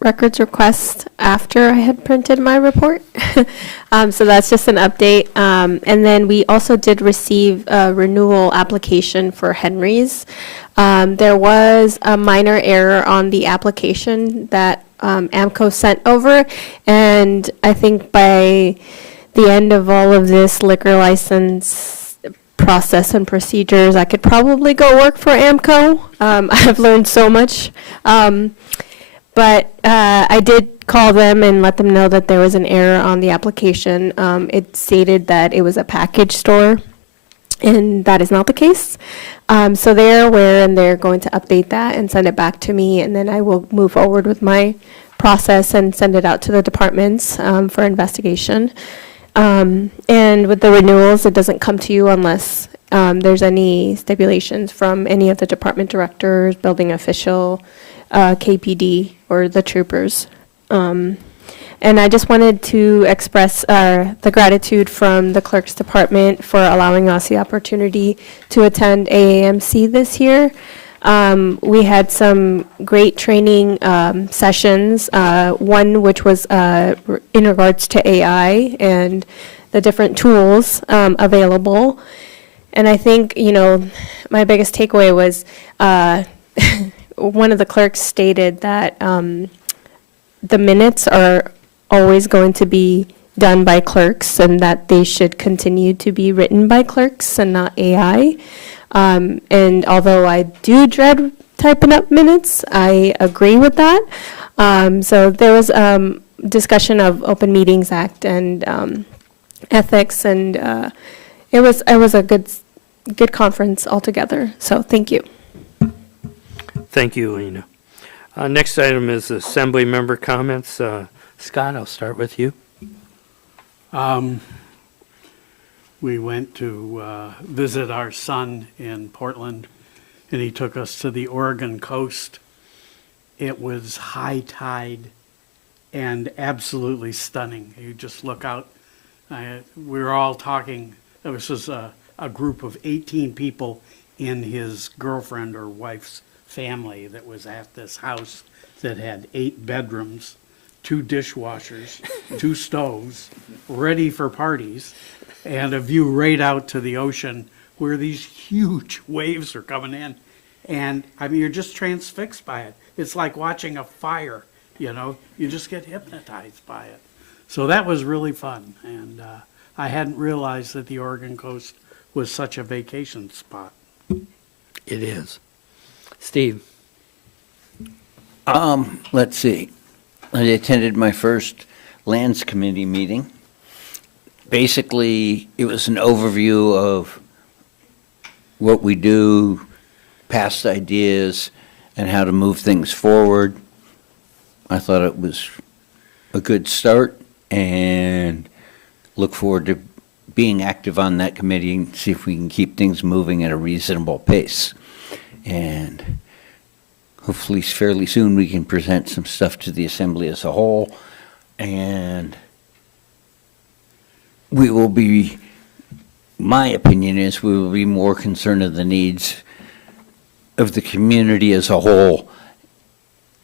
records requests after I had printed my report. So that's just an update. And then we also did receive a renewal application for Henry's. There was a minor error on the application that AMCO sent over, and I think by the end of all of this liquor license process and procedures, I could probably go work for AMCO. I've learned so much. But I did call them and let them know that there was an error on the application. It stated that it was a package store, and that is not the case. So they're aware, and they're going to update that and send it back to me, and then I will move forward with my process and send it out to the departments for investigation. And with the renewals, it doesn't come to you unless there's any stipulations from any of the department directors, building official, KPD, or the troopers. And I just wanted to express the gratitude from the clerk's department for allowing us the opportunity to attend AAMC this year. We had some great training sessions, one which was in regards to AI and the different tools available. And I think, my biggest takeaway was one of the clerks stated that the minutes are always going to be done by clerks, and that they should continue to be written by clerks and not AI. And although I do dread typing up minutes, I agree with that. So there was discussion of Open Meetings Act and ethics, and it was a good conference altogether. So thank you. Thank you, Lena. Next item is Assembly member comments. Scott, I'll start with you. We went to visit our son in Portland, and he took us to the Oregon coast. It was high tide and absolutely stunning. You just look out. We were all talking. There was just a group of 18 people in his girlfriend or wife's family that was at this house that had 8 bedrooms, 2 dishwashers, 2 stoves, ready for parties, and a view right out to the ocean where these huge waves are coming in. And I mean, you're just transfixed by it. It's like watching a fire, you just get hypnotized by it. So that was really fun. And I hadn't realized that the Oregon coast was such a vacation spot. It is. Steve? Let's see. I attended my first Lands Committee meeting. Basically, it was an overview of what we do, past ideas, and how to move things forward. I thought it was a good start, and look forward to being active on that committee and see if we can keep things moving at a reasonable pace. And hopefully fairly soon we can present some stuff to the Assembly as a whole, and we will be, my opinion is, we will be more concerned of the needs of the community as a whole,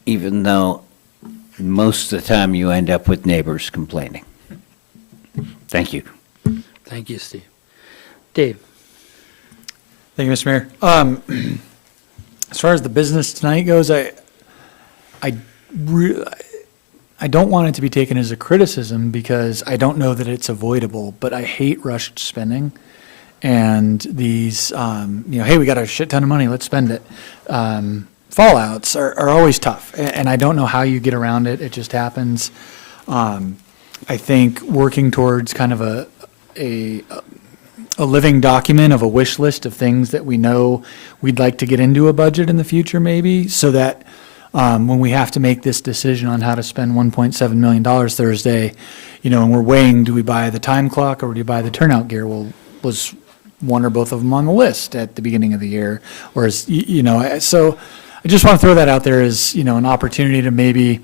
even though most of the time you end up with neighbors complaining. Thank you. Thank you, Steve. Dave? Thank you, Mr. Mayor. As far as the business tonight goes, I don't want it to be taken as a criticism because I don't know that it's avoidable, but I hate rushed spending. And these, hey, we got a shit ton of money, let's spend it. Fallouts are always tough, and I don't know how you get around it. It just happens. I think working towards kind of a living document of a wish list of things that we know we'd like to get into a budget in the future, maybe, so that when we have to make this decision on how to spend $1.7 million Thursday, and we're weighing, do we buy the time clock or do we buy the turnout gear? Well, was one or both of them on the list at the beginning of the year? Or is, so I just want to throw that out there as, an opportunity to maybe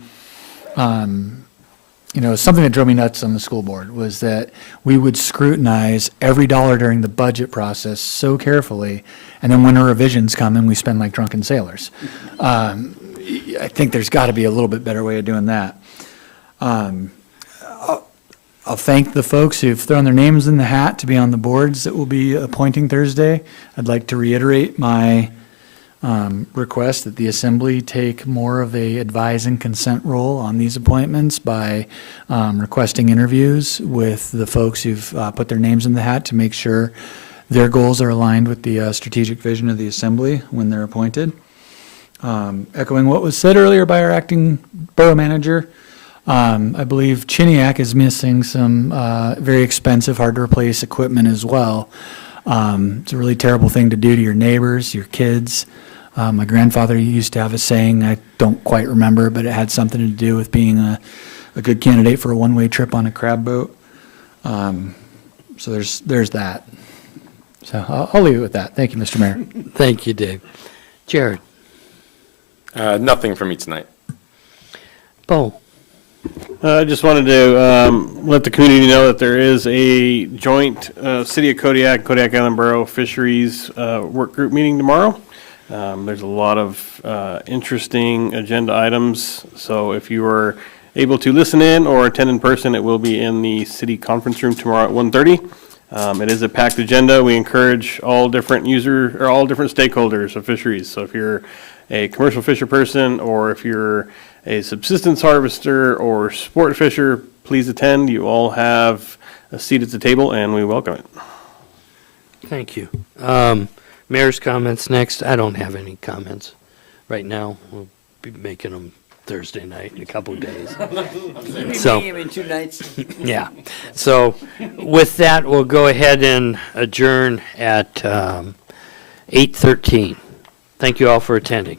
something that drove me nuts on the school board was that we would scrutinize every dollar during the budget process so carefully, and then when the revisions come in, we spend like drunken sailors. I think there's got to be a little bit better way of doing that. I'll thank the folks who've thrown their names in the hat to be on the boards that will be appointing Thursday. I'd like to reiterate my request that the assembly take more of a advise and consent role on these appointments by requesting interviews with the folks who've put their names in the hat to make sure their goals are aligned with the strategic vision of the assembly when they're appointed. Echoing what was said earlier by our acting borough manager, I believe Kodiak is missing some very expensive, hard-to-replace equipment as well. It's a really terrible thing to do to your neighbors, your kids. My grandfather used to have a saying, I don't quite remember, but it had something to do with being a good candidate for a one-way trip on a crab boat. So there's that. So I'll leave it with that. Thank you, Mr. Mayor. Thank you, Dave. Jared? Nothing for me tonight. Bo? I just wanted to let the community know that there is a joint City of Kodiak, Kodiak Island Borough Fisheries Work Group meeting tomorrow. There's a lot of interesting agenda items, so if you are able to listen in or attend in person, it will be in the city conference room tomorrow at 1:30. It is a packed agenda. We encourage all different stakeholders of fisheries. So if you're a commercial fisher person, or if you're a subsistence harvester or sport fisher, please attend. You all have a seat at the table, and we welcome it. Thank you. Mayor's comments next. I don't have any comments right now. We'll be making them Thursday night in a couple of days. So, in 2 nights. yeah. So with that, we'll go ahead and adjourn at 8:13. Thank you all for attending.